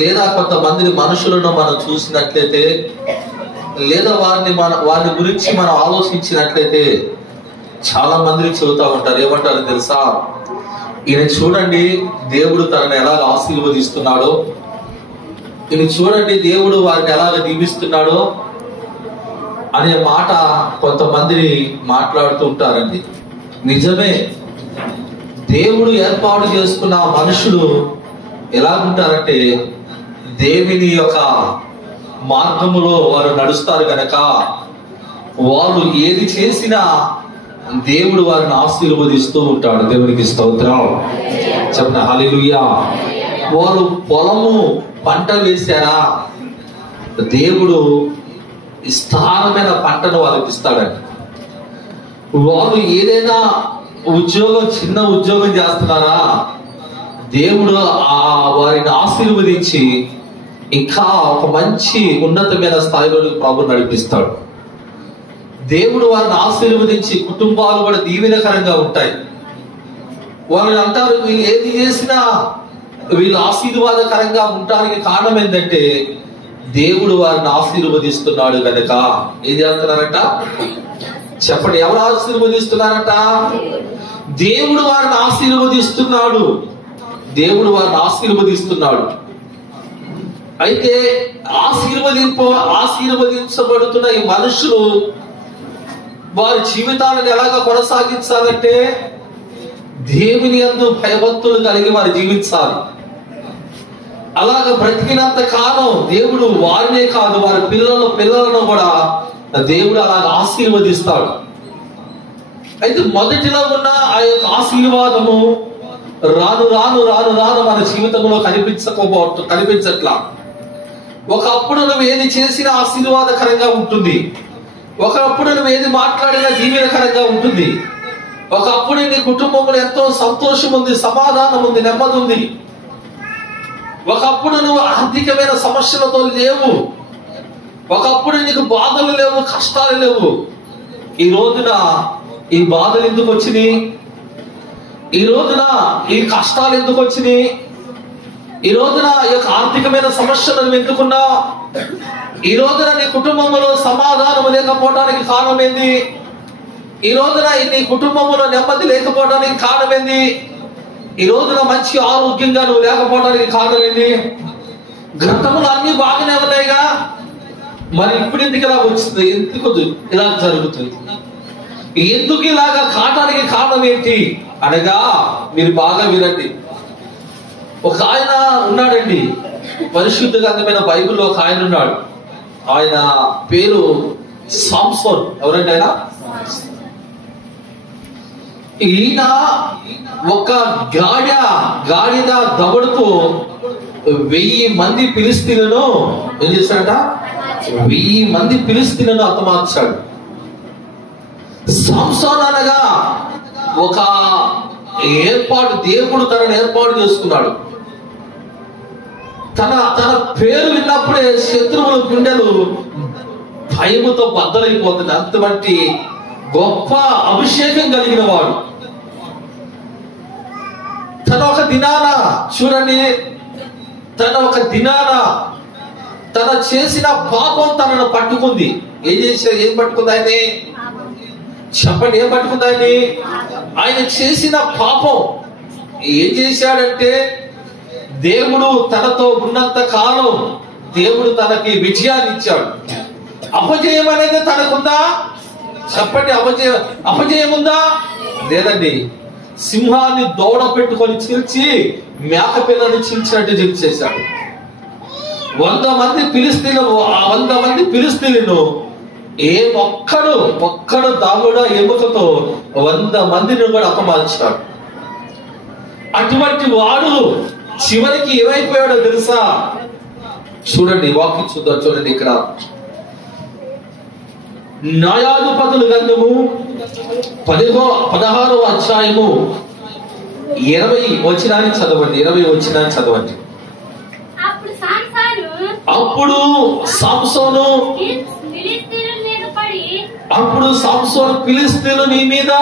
లేదా కొంతమంది మనుషులను మనం చూసినట్లయితే, లేదా వారిని గురించి మనం ఆలోచించినట్లయితే చాలా మందిని చెబుతా ఉంటారు. ఏమంటారు తెలుసా? ఈయన చూడండి దేవుడు తనని ఎలాగ ఆశీర్వదిస్తున్నాడో, ఈయన చూడండి దేవుడు వారిని ఎలాగ దీవిస్తున్నాడో అనే మాట కొంతమంది మాట్లాడుతూ ఉంటారండి. నిజమే, దేవుడు ఏర్పాటు చేసుకున్న మనుషులు ఎలాగుంటారంటే దేవుని యొక్క మార్గములో వారు నడుస్తారు గనక వారు ఏది చేసినా దేవుడు వారిని ఆశీర్వదిస్తూ ఉంటాడు. దేవునికి స్తోత్రం చెప్పిన హల్లెలూయా. వారు పొలము పంట వేశారా, దేవుడు విస్తారమైన పంటను వారికి ఇస్తాడండి. వారు ఏదైనా ఉద్యోగం, చిన్న ఉద్యోగం చేస్తున్నారా, దేవుడు వారిని ఆశీర్వదించి ఇంకా ఒక మంచి ఉన్నతమైన స్థాయిలో ప్రభు నడిపిస్తాడు. దేవుడు వారిని ఆశీర్వదించి కుటుంబాలు కూడా దీవెనకరంగా ఉంటాయి. వాళ్ళు అంటారు, వీళ్ళు ఏది చేసినా వీళ్ళు ఆశీర్వాదకరంగా ఉండడానికి కారణం ఏంటంటే దేవుడు వారిని ఆశీర్వదిస్తున్నాడు కనుక. ఏం చేస్తున్నారట చెప్పండి? ఎవరు ఆశీర్వదిస్తున్నారట? దేవుడు వారిని ఆశీర్వదిస్తున్నాడు. దేవుడు వారిని ఆశీర్వదిస్తున్నాడు. అయితే ఆశీర్వదించబడుతున్న ఈ మనుషులు వారి జీవితాలను ఎలాగ కొనసాగించాలంటే దేవుని యందు భయభక్తులు కలిగి వారు జీవించాలి. అలాగ బ్రతికినంత కాలం దేవుడు వారినే కాదు వారి పిల్లలను కూడా దేవుడు అలాగ ఆశీర్వదిస్తాడు. అయితే మొదటిలో ఉన్న ఆ యొక్క ఆశీర్వాదము రాను రాను రాను రాను మన జీవితంలో కనిపించట్లా. ఒకప్పుడు నువ్వు ఏది చేసినా ఆశీర్వాదకరంగా ఉంటుంది. ఒకప్పుడు నువ్వు ఏది మాట్లాడినా దీవెనకరంగా ఉంటుంది. ఒకప్పుడు నీ కుటుంబంలో ఎంతో సంతోషం ఉంది, సమాధానం ఉంది, నెమ్మది ఉంది. ఒకప్పుడు నువ్వు ఆర్థికమైన సమస్యలతో లేవు. ఒకప్పుడు నీకు బాధలు లేవు, కష్టాలు లేవు. ఈ రోజున ఈ బాధలు ఎందుకు వచ్చినాయి? ఈ రోజున ఈ కష్టాలు ఎందుకు వచ్చినాయి? ఈ రోజున ఈ యొక్క ఆర్థికమైన సమస్యలను ఎందుకున్నా? ఈ రోజున నీ కుటుంబంలో సమాధానం లేకపోవడానికి కారణం ఏంది? ఈ రోజున నీ కుటుంబంలో నెమ్మది లేకపోవడానికి కారణం ఏంది? ఈ రోజున మంచి ఆరోగ్యంగా నువ్వు లేకపోవడానికి కారణం ఏంది? గతంలో అన్ని బాగానే ఉన్నాయిగా, మరి ఇప్పుడు ఎందుకు ఇలా వచ్చింది? ఎందుకు ఇలా జరుగుతుంది? ఎందుకు ఇలాగా కావడానికి కారణం ఏంటి అనగా మీరు బాగా వినండి. ఒక ఆయన ఉన్నాడండి, పరిశుద్ధ గ్రంథమైన బైబిల్లో ఒక ఆయన ఉన్నాడు. ఆయన పేరు సాంసోన్. ఎవరండి ఆయన? ఈయన ఒక గాడిద దవడుతో 1000 మంది ఫిలిస్తీయులను ఏం చేశాడట? 1000 మంది ఫిలిస్తీయులను హతమార్చాడు. సాంసోన్ అనగా ఒక ఏర్పాటు, దేవుడు తనను ఏర్పాటు చేసుకున్నాడు. తన పేరు విన్నప్పుడే శత్రువుల గుండెలు భయముతో బద్దలైపోతుంది. అంతవంటి గొప్ప అభిషేకం కలిగిన వాడు. తన ఒక దినాన చూడండి, తన చేసిన పాపం తనను పట్టుకుంది. ఏం పట్టుకుంది ఆయన? చెప్పండి, ఏం పట్టుకుంది ఆయన? ఆయన చేసిన పాపం ఏం చేశాడంటే, దేవుడు తనతో ఉన్నంత కాలం దేవుడు తనకి విజయాన్ని ఇచ్చాడు. అపజయం అనేది తనకుందా? చెప్పండి, అపజయం ఉందా? లేదండి. సింహాన్ని దౌడ పెట్టుకొని చీల్చి మేక పిల్లని చీల్చినట్టు చేశాడు. 100 మంది ఫిలిస్తీయులను ఒక్కడు దాగుడా ఎముకతో 100 మందిని కూడా హతమార్చాడు. అటువంటి వాడు చివరికి ఏమైపోయాడో తెలుసా? చూడండి, వాక్యం చూద్దాం. చూడండి, ఇక్కడ న్యాయాధిపతుల గ్రంథము 16వ అధ్యాయము 20 వచనాన్ని చదవండి. 20 వచనాన్ని చదవండి. అప్పుడు సాంసోను ఫిలిస్తీయులు నీ మీద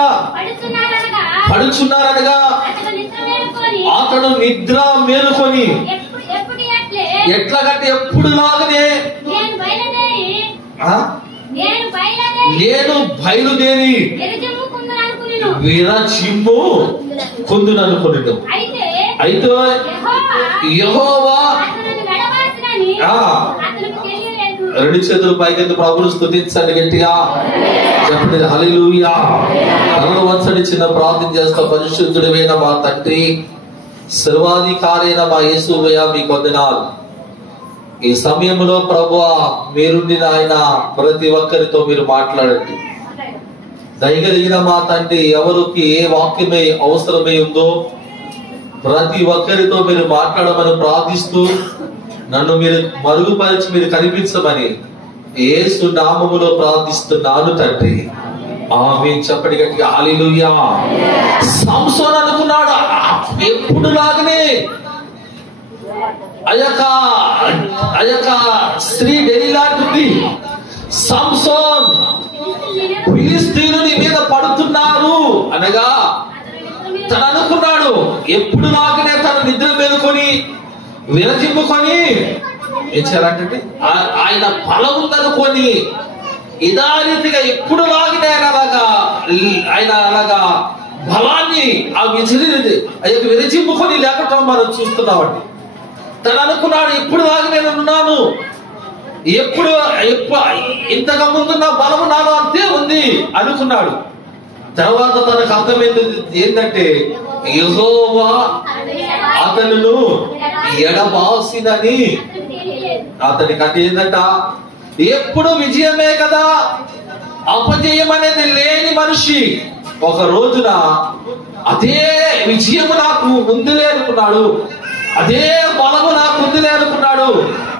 పడుచున్నారనగా అతడు నిద్ర మేలుకొని ఎట్లాగంటే ఎప్పుడు లాగానే నేను బయలుదేరి విరచిమ్ము కొందుననుకున్నాడు. అయితే యెహోవా రెండు చేతులు పైకెత్తి ప్రభువును స్తుతించండి గట్టిగా చెప్పండి హల్లెలూయా. తనను వచ్చని చిన్న ప్రార్థన చేస్తా. పరిశుద్ధుడైన మా తండ్రి, సర్వాధికారైన మా యేసువయ్యా మీకు వందనాలు. ఈ సమయంలో ప్రభువా మీరుండి ఆయన ప్రతి ఒక్కరితో మీరు మాట్లాడండి. దయగలిగిన మా తండ్రి, ఎవరికి ఏ వాక్యమే అవసరమై ఉందో ప్రతి ఒక్కరితో మీరు మాట్లాడమని ప్రార్థిస్తూ నన్ను మీరు మరుగుపరిచి మీరు కనిపించమని యేసు నామములో ప్రార్థిస్తున్నాను తండ్రి, ఆమేన్. చెప్పండి గట్టిగా హల్లెలూయా. సంసోన్ అనుకున్నాడు ఎప్పుడు లాగానే అయక స్త్రీ డెలిలా అంటుంది, సంసోన్ ఫిలిస్తీనుని మీద పడుతున్నారు అనగా తను అనుకున్నాడు ఎప్పుడు లాగానే తను నిద్ర మేలుకొని విరజింపుకొని ఏం చేయాలంటే ఆయన బలం ఉందనుకొని ఇదారీతిగా ఎప్పుడు లాగిన ఆయన అలాగా బలాన్ని ఆ విరజింపుకొని లేకపోవడం మనం చూస్తున్నామండి. తను అనుకున్నాడు ఎప్పుడు లాగా నేను ఉన్నాను, ఎప్పుడు ఇంతగా ముందు నా బలము నాలో అంతే ఉంది అనుకున్నాడు. తర్వాత తనకు అర్థమైంది ఏంటంటే యెహోవా అతను ఎడబాసినని అతనికి అంటే ఏంటంట ఎప్పుడు విజయమే కదా, అపజయం అనేది లేని మనిషి ఒక రోజున అదే విజయము నాకు ముందులే అనుకున్నాడు, అదే బలము నాకు ముందులే అనుకున్నాడు,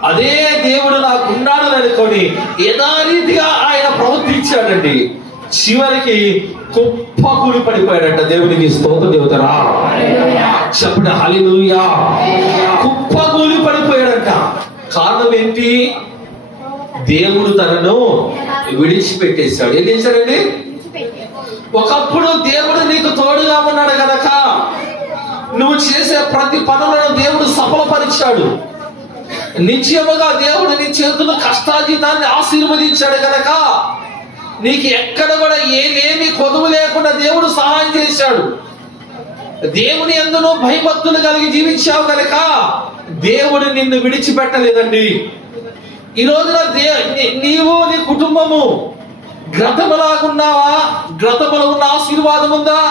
అదే దేవుడు నాకు ఉన్నాడు అనుకొని యథారీతిగా ఆయన ప్రవర్తించాడండి. చివరికి కుప్పకూలి పడిపోయాడంట. దేవునికి స్తోత్రం చెబుతారా? చెప్పండి హల్లెలూయా. కుప్పకూలి పడిపోయాడంట. కారణం ఏంటి? దేవుడు తనను విడిచిపెట్టేశాడు. ఏం చేశాడండి? ఒకప్పుడు దేవుడు నీకు తోడుగా ఉన్నాడు గనక నువ్వు చేసే ప్రతి పనులను దేవుడు సఫలపరిచాడు. నిశ్చయముగా దేవుడు నీ చేతుల కష్టాజీతాన్ని ఆశీర్వదించాడు గనక నీకు ఎక్కడ కూడా ఏమీ కొదువు లేకుండా దేవుడు సహాయం చేశాడు. దేవుని యందు భయభక్తులు కలిగి జీవించావు కనుక దేవుడు నిన్ను విడిచిపెట్టలేదండి. ఈ రోజున నీవు నీ కుటుంబము గ్రతములాగున్నావా? గ్రతములో ఉన్న ఆశీర్వాదం ఉందా?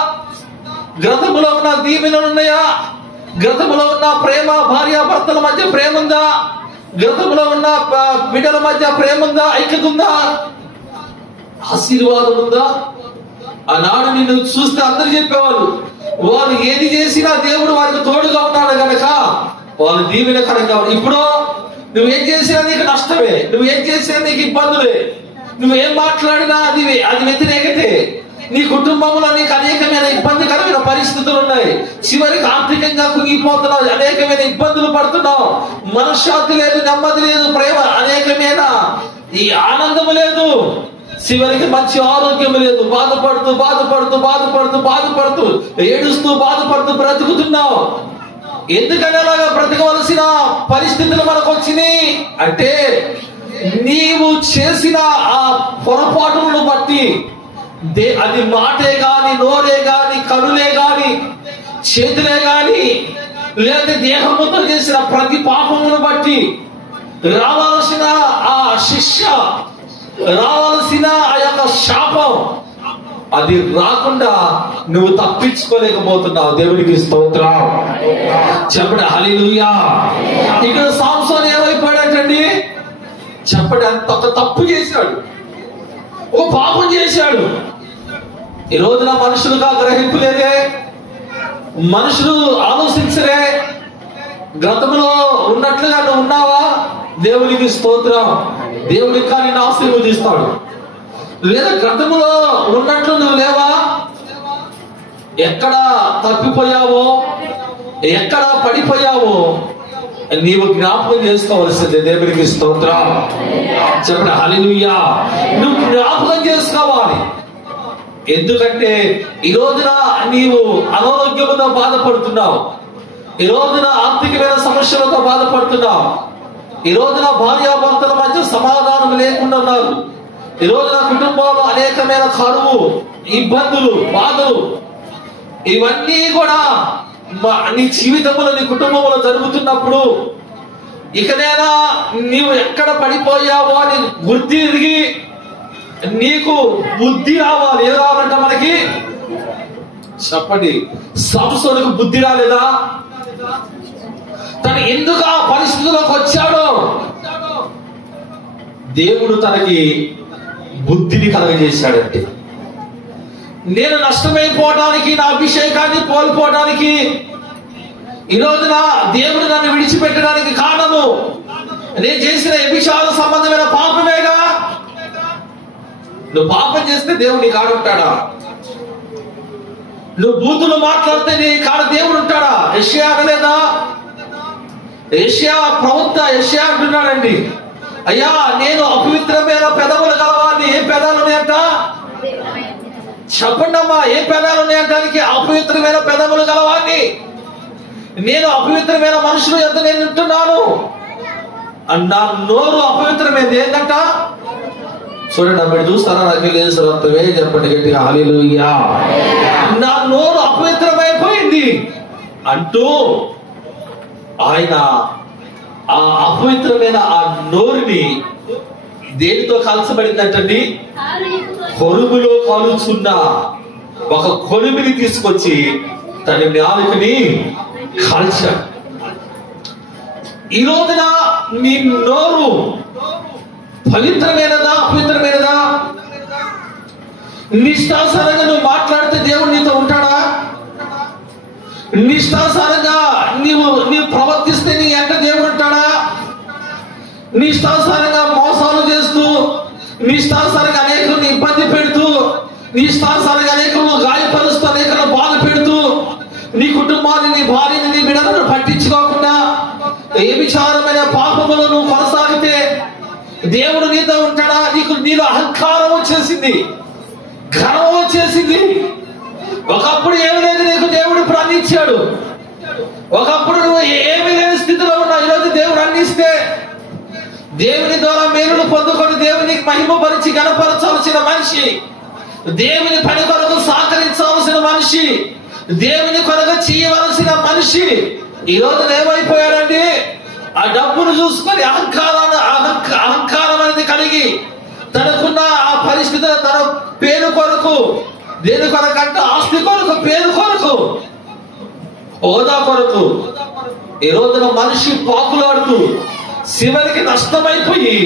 గ్రతములో ఉన్న దీవెనలు ఉన్నాయా? గ్రతములో ఉన్న ప్రేమ, భార్యాభర్తల మధ్య ప్రేమ ఉందా? గ్రతములో ఉన్న బిడ్డల మధ్య ప్రేమ ఉందా? ఐక్యత ఉందా? ఆశీర్వాదం ఉందా? ఆనాడు నిన్ను చూస్తే అందరు చెప్పేవాళ్ళు వాళ్ళు ఏది చేసినా దేవుడు వారికి తోడుగా ఉన్నాడు కనుక వాళ్ళు దీవెన కనుక. ఇప్పుడు నువ్వేం చేసినా నీకు నష్టమే, నువ్వేం చేసినా నీకు ఇబ్బందులే, నువ్వేం మాట్లాడినా అది వ్యతిరేకతే. నీ కుటుంబంలో నీకు అనేకమైన ఇబ్బందికరమైన పరిస్థితులు ఉన్నాయి. చివరికి ఆర్థికంగా కుంగిపోతున్నావు, అనేకమైన ఇబ్బందులు పడుతున్నావు, మనశ్శాంతి లేదు, నెమ్మది లేదు, ప్రేమ అనేకమైన ఈ ఆనందము లేదు, చివరికి మంచి ఆరోగ్యం లేదు. బాధపడుతూ బాధపడుతూ బాధపడుతూ బాధపడుతూ ఏడుస్తూ బాధపడుతూ బ్రతుకుతున్నావు. ఎందుకని అలాగా బ్రతకవలసిన పరిస్థితులు మనకు వచ్చినాయి అంటే నీవు చేసిన ఆ పొరపాటులను బట్టి, అది మాటే గాని, నోరే గాని, కనులే గాని, చేతులే గాని, లేదా దేహంతో చేసిన ప్రతి పాపమును బట్టి రావాల్సిన ఆ శిక్ష, రావాల్సిన ఆ యొక్క శాపం అది రాకుండా నువ్వు తప్పించుకోలేకపోతున్నావు. దేవునికి స్తోత్రం. చెప్పండి హల్లెలూయా. ఇక్కడ సంసోను ఏమైపోయాడంటండి? చెప్పండి, అంత ఒక తప్పు చేశాడు, ఒక పాపం చేశాడు. ఈ రోజున మనుషులుగా గ్రహింపు లేదే, మనుషులు ఆలోచించరే. గతంలో ఉన్నట్లుగా నువ్వు ఉన్నావా? దేవునికి స్తోత్రం. దేవుడి కానీ ఆశీర్వదిస్తాడు. లేదా గతంలో ఉన్నట్లు నువ్వు లేవా? ఎక్కడ తప్పిపోయావో, ఎక్కడ పడిపోయావో నీవు జ్ఞాపకం చేసుకోవాల్సిందే. దేవునికి స్తోత్రం. చెప్పండి హల్లెలూయా. నువ్వు జ్ఞాపకం చేసుకోవాలి. ఎందుకంటే ఈ రోజున నీవు అనారోగ్యంతో బాధపడుతున్నావు, ఈ రోజున ఆర్థికమైన సమస్యలతో బాధపడుతున్నావు, ఈ రోజున భార్యాభర్తల మధ్య సమాధానం లేకుండా ఉన్నారు. ఈ రోజున కుటుంబంలో అనేకమైన కరువు, ఇబ్బందులు, బాధలు, ఇవన్నీ కూడా నీ జీవితంలో, నీ కుటుంబంలో జరుగుతున్నప్పుడు ఇకనైనా నీవు ఎక్కడ పడిపోయావో అని గుర్తిరిగి నీకు బుద్ధి రావాలి. ఏం రావాలంట మనకి? చెప్పండి. సంసోనుకు బుద్ధి రాలేదా? తను ఎందుకు ఆ పరిస్థితిలోకి వచ్చాడో దేవుడు తనకి బుద్ధిని కలగజేశాడంటే, నేను నష్టమైపోవడానికి, నా అభిషేకాన్ని కోల్పోవడానికి, ఈ రోజున దేవుడు నన్ను విడిచిపెట్టడానికి కారణము నేను చేసిన వ్యభిచార సంబంధమైన పాపమేగా. నువ్వు పాపం చేస్తే దేవుడు నీ కాడ ఉంటాడా? నువ్వు బూతులు మాట్లాడితే నీ కాడ దేవుడు ఉంటాడా? యెషయా అనలేదా? యెషయా ప్రవక్త యెషయా అంటున్నాడండి, అయ్యా నేను అపవిత్రమైన పెదవులు గలవాడిని. ఏ పెదాలు ఉన్నాయంట? చెప్పండి అమ్మా, ఏ పెదాలు ఉన్నాయంటానికి? అపవిత్రమైన పెదవులు గలవాడిని. నేను అపవిత్రమైన మనుషులు ఎంత నేను ఉంటున్నాను. నా నోరు అపవిత్రమైంది. ఏంటంట? చూడండి అప్పుడు చూస్తారా? నాకు లేదు అర్థమే. చెప్పండి గట్టిగా హల్లెలూయా. నా నోరు అపవిత్రమైపోయింది అంటూ ఆయన ఆ అపవిత్రమైన ఆ నోరుని దేనితో కాల్చబడిందంటండి? కొరుములో కాలుచున్న ఒక కొరుమిని తీసుకొచ్చి తన నాలుకని కాల్చాడు. ఈ రోజున నీ నోరు పవిత్రమైనదా, అపవిత్రమైనదా? నిష్ఠాసారంగా నువ్వు మాట్లాడితే దేవుడు నీతో ఉంటాడా? నిష్ఠాసారంగా నీవు ప్రవర్తిస్తే నీ ఎంట దేవుడు ఉంటాడా? నిష్ఠాసారంగా మోసాలు చేస్తూ, నిష్ఠాసారంగా అనేకులను ఇబ్బంది పెడుతూ, నిష్ఠాసారంగా అనేకులను గాయపరుస్తూ, అనేకులను బాధ పెడుతూ, నీ కుటుంబాన్ని, నీ భార్యని, నీ బిడ్డలను పట్టించుకోకుండా ఏ విచారమైన పాపములు నువ్వు కొనసాగితే దేవుడు నీతో ఉంటాడా? నీలో అహంకారం వచ్చేసింది, గర్వం వచ్చేసింది. ఒకప్పుడు ఏమి లేదు నీకు, దేవుడు ఇప్పుడు అందించాడు. ఒకప్పుడు నువ్వు ఏమీ లేని స్థితిలో ఉన్నావు. ఈరోజు దేవుడు అందిస్తే దేవుని ద్వారా మేలును పొందుకొని దేవునికి మహిమపరిచి గణపరచాల్సిన మనిషి, దేవుని పని కొరకు సహకరించాల్సిన మనిషి, దేవుని కొరకు చేయవలసిన మనిషి ఈ రోజు ఏమైపోయాడండి? ఆ డబ్బును చూసుకొని అహంకారం అనేది కలిగి తనకున్న ఆ పరిస్థితులు, తన పేరు కొరకు, దేని కొరకు అంటే ఆస్తి కొరకు, పేరు కొరకు, హోదా కొరకు ఈ రోజున మనిషి పాకులాడుతూ శివునికి నష్టమైపోయి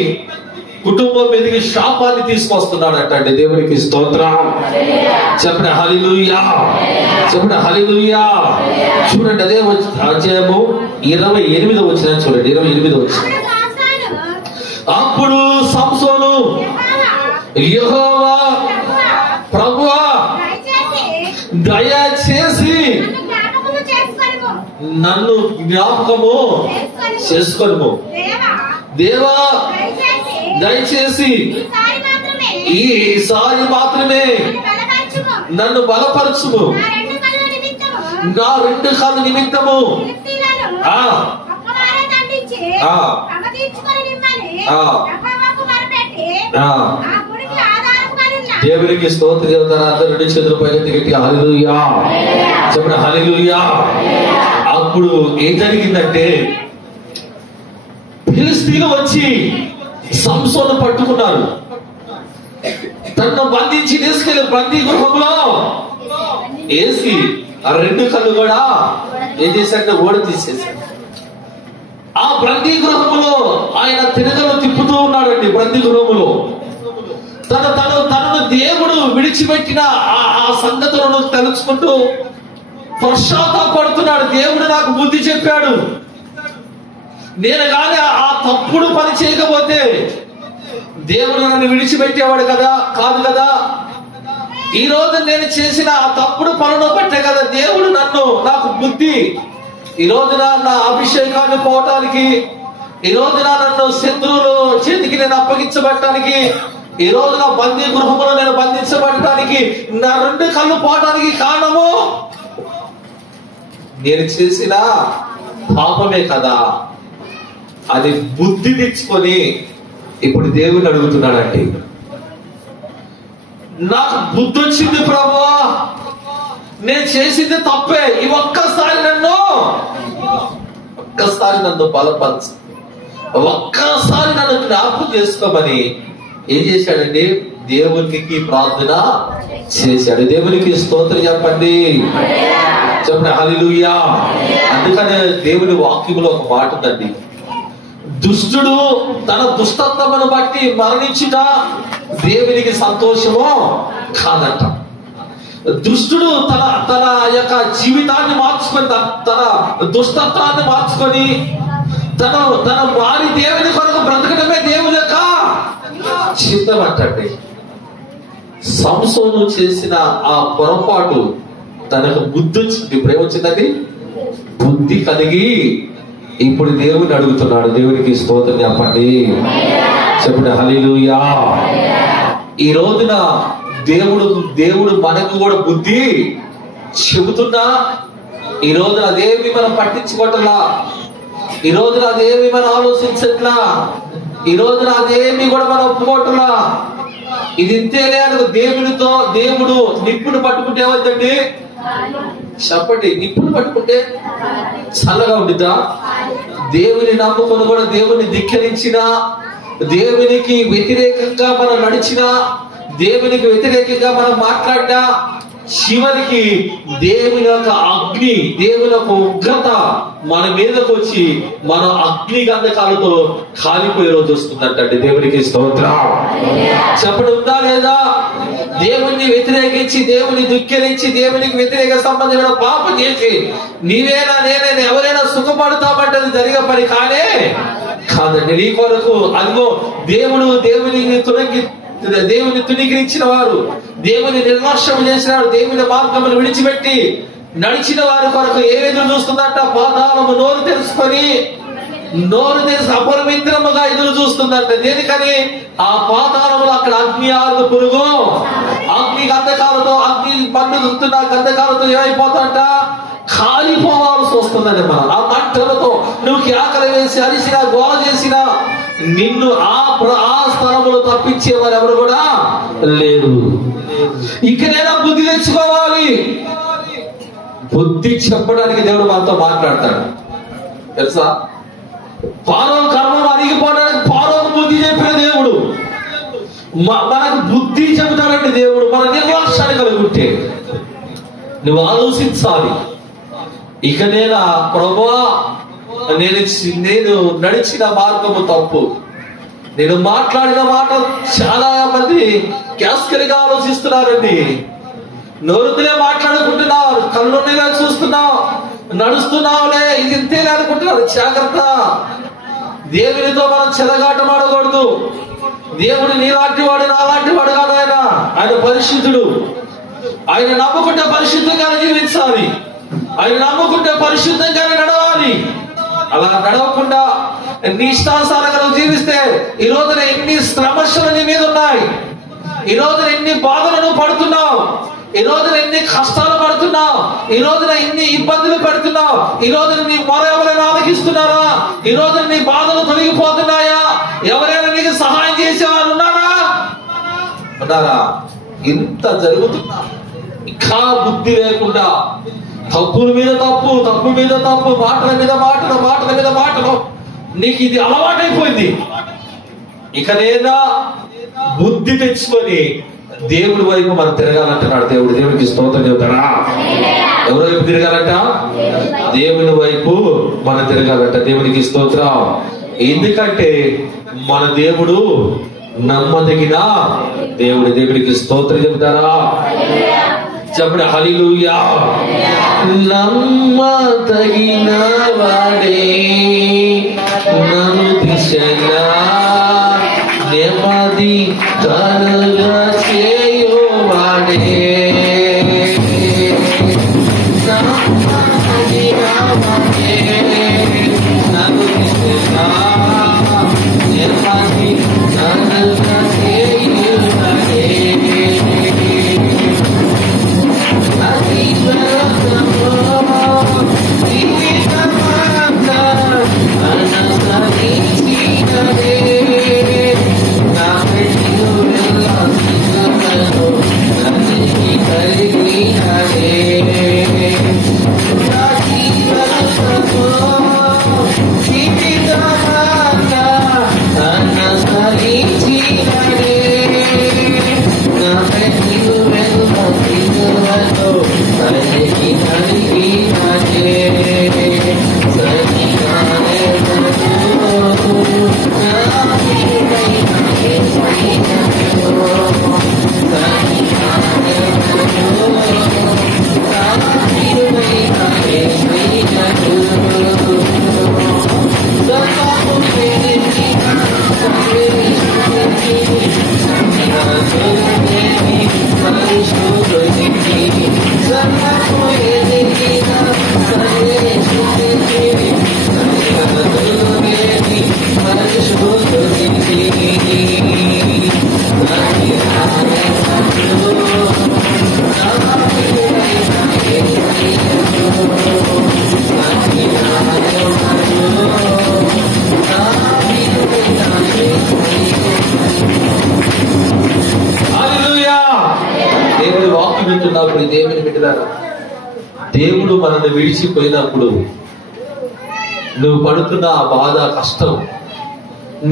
కుటుంబం మీదకి శాపాన్ని తీసుకొస్తున్నాడటండి. దేవునికి స్తోత్రం. చెప్పండి హల్లెలూయా, చెప్పండి హల్లెలూయా. చూడండి అదే అధ్యాయము 28వ వచనం చూడండి. 28వ వచనం. అప్పుడు సంసోను యెహోవా ప్రభువా దయచేసి నన్ను జ్ఞాపకము చేసుకొనుము. దేవా దయచేసి ఈసారి మాత్రమే నన్ను బలపరచుము. నా 2 కళ్ళు నిమిత్తము దేవునికి స్తోత్రం. దేవతరా 2 చేతుల పైకి గట్టిగా హల్లెలూయా, చెప్పండి హల్లెలూయా. అప్పుడు ఏం జరిగిందంటే ఫిలిష్తీయులు వచ్చి సంసోను పట్టుకున్నారు. తనను బంధించి తీసుకెళ్లి బందీ గృహంలో వేసి ఆ 2 కళ్ళు కూడా ఏం చేశారంటే ఓడ తీసేశారు. ఆ బందీ గృహములో ఆయన తిరగలు తిప్పుతూ ఉన్నాడండి. బందీ గృహములో తనను దేవుడు విడిచిపెట్టిన ఆ సంగతులను తెలుసుకుంటూ పశ్చాత్తాపడుతున్నాడు. దేవుడు నాకు బుద్ధి చెప్పాడు, నేను కానీ ఆ తప్పుడు పని చేయకపోతే దేవుడు నన్ను విడిచిపెట్టేవాడు కదా, కాదు కదా. ఈ రోజు నేను చేసిన ఆ తప్పుడు పనులు బట్టే కదా దేవుడు నాకు బుద్ధి, ఈ రోజున నా అభిషేకాన్ని పోవటానికి, ఈ రోజున నన్ను శత్రువులు చేతికి నేను అప్పగించబడటానికి, ఈ రోజున బందీ గృహంలో నేను బంధించబడటానికి, నా 2 కళ్ళు పోవటానికి కారణము నేను చేసిన పాపమే కదా. అది బుద్ధి తెచ్చుకొని ఇప్పుడు దేవుని అడుగుతున్నాడండి. నాకు బుద్ధి వచ్చింది ప్రభువా, నేను చేసింది తప్పే, ఈ ఒక్కసారి నన్ను బలపరచు, ఒక్కసారి నన్ను జ్ఞాపకం చేసుకోమని ఏం చేశాడండి? దేవునికి ప్రార్థన చేశాడు. దేవునికి స్తోత్రం చెప్పండి, హల్లెలూయా. అందుకనే దేవుని వాక్యంలో ఒక మాట ఉందండి, దుష్టుడు తన దుష్టత్వమును బట్టి మరణించుట దేవునికి సంతోషమో కాదంట. దుష్టుడు తన యొక్క జీవితాన్ని మార్చుకొని, తన దుష్టత్వాన్ని మార్చుకొని తన వారి దేవుని కొరకు బ్రతకడమే దేవుని యొక్క చిత్తం అంటండి. సంసోను చేసిన ఆ పొరపాటు తనకు బుద్ధి వచ్చింది. ఇప్పుడు ఏమొచ్చిందండి? బుద్ధి కలిగి ఇప్పుడు దేవుని అడుగుతున్నాడు. దేవునికి స్తోత్రం చెప్పండి, హల్లెలూయా. ఈ రోజున దేవుడు మనకు కూడా బుద్ధి చెబుతున్నా ఈ రోజున అదేమి మనం పట్టించుకోవట్లా, ఈ రోజున అదేమి మనం ఆలోచించట్లా, ఈ రోజున అదేమి కూడా మనం ఒప్పుకోవట్లా. ఇది ఇంతేలే అని దేవుడు నిప్పును పట్టుకుంటే ఏమవుతుందండి? చెప్పండి, నిప్పును పట్టుకుంటే చల్లగా ఉండిద్దా? దేవుని నమ్ముకొని కూడా దేవుని ధిక్కరించిన, దేవునికి వ్యతిరేకంగా మనం నడిచినా, దేవునికి వ్యతిరేకంగా మనం మాట్లాడినా, చివరికి దేవుని యొక్క అగ్ని, దేవుని యొక్క ఉగ్రత మన మీదకు వచ్చి మన అగ్ని గంధకాలతో కాలిపోయే రోజు వస్తుందంటండి. దేవునికి స్తోత్రం చెప్పడం ఉందా లేదా? దేవుణ్ణి వ్యతిరేకించి, దేవుని దుఃఖరించి, దేవునికి వ్యతిరేక సంబంధమైన పాపం చేసి నీవేనా నేనైనా ఎవరైనా సుఖపడతామంటే అది జరిగే పని కాదండి. నీ కొరకు అదిగో దేవుని తుణీకరించిన వారు, దేవుని నిర్లక్ష్యం చేసిన వారు, దేవుని మార్గమును విడిచిపెట్టి నడిచిన వారి కొరకు ఏ ఎదురు చూస్తుందంట? పాతాళము నోరు తెరిచి అపవిత్రముగా ఎదురు చూస్తుందంట. దేనికని? ఆ పాతాళములో అక్కడ అగ్ని ఆరు పురుగు, అగ్ని గంధకాలతో, అగ్ని పండుతున్న గంధకాలతో ఏమైపోతాంట? కాలిపోవాల్సి వస్తుందండి. మనం ఆ మంటలతో నువ్వు కేకలు వేసి అరిసినా, గోల చేసినా నిన్ను ఆ స్థలములు తప్పించేవారు ఎవరు కూడా లేరు. ఇకనైనా బుద్ధి తెచ్చుకోవాలి. బుద్ధి చెప్పడానికి దేవుడు మనతో మాట్లాడతాడు తెలుసా? పారో కర్మం అరిగిపోవడానికి పారోకు బుద్ధి చెప్పిన దేవుడు మనకు బుద్ధి చెబుతాడండి. దేవుడు మన నిర్లక్ష్యాన్ని కలుగుంటే నువ్వు ఆలోచించాలి. ఇకనైనా ప్రభువా, నేను నడిచిన మార్గము తప్పు, నేను మాట్లాడిన మాట చాలా మంది క్యాస్కరిగా ఆలోచిస్తున్నారండి. నోరుతులే మాట్లాడుకుంటున్నావు, కళ్ళున్నగా చూస్తున్నావు, నడుస్తున్నావులే, ఇది ఇంతేలే అనుకుంటున్నారు. జాగ్రత్త, దేవునితో మనం చెలగాటం ఆడకూడదు. దేవుడు నీలాంటి వాడు నాలాంటి వాడు కాదు. ఆయన పరిశుద్ధుడు. ఆయన నమ్ముకుంటే పరిశుద్ధంగానే జీవించాలి, ఆయన నమ్ముకుంటే పరిశుద్ధంగానే నడవాలి. అలా నడవకుండా నీ ఇష్టానుసారంగా జీవిస్తే ఈ రోజున ఎన్ని సమస్యలు నీ మీద ఉన్నాయి, ఈ రోజున ఎన్ని బాధలను పడుతున్నావు, ఈ రోజున ఎన్ని కష్టాలు పడుతున్నావు, ఈ రోజున ఎన్ని ఇబ్బందులు పెడుతున్నావు, ఈ రోజున నీ మొర ఎవరైనా ఆలకిస్తున్నారా? ఈ రోజున నీ బాధలు తొలగిపోతున్నాయా? ఎవరైనా నీకు సహాయం చేసేవారు ఉన్నారా? ఇంత జరుగుతున్నా ఇంకా బుద్ధి లేకుండా తప్పుల మీద తప్పు, తప్పు మీద తప్పు, మాటల మీద మాటలు, నీకు ఇది అలవాటైపోయింది. ఇకనైనా బుద్ధి తెచ్చుకొని దేవుడి వైపు మనం తిరగాలంటున్నాడు దేవుడు. దేవునికి స్తోత్రం చెబుతాడా? ఎవరి వైపు తిరగాలంట? దేవుని వైపు మనం తిరగాలంట. దేవునికి స్తోత్రం. ఎందుకంటే మన దేవుడు నమ్మదగిన దేవుడు. దేవునికి స్తోత్రం చెబుతారా? చెప్పండి హల్లెలూయా. నమ్మదగిన వాడే, నన్ను దిశగా నెమ్మది కలుగా చేయువాడే, నమ్మదగిన వాడే, నన్ను దిశగా నెమ్మది కలుగా చేయువాడే. Thank you. పిల్లరా, దేవుడు మనల్ని విడిచిపోయినప్పుడు నువ్వు పడుతున్న ఆ బాధ, కష్టం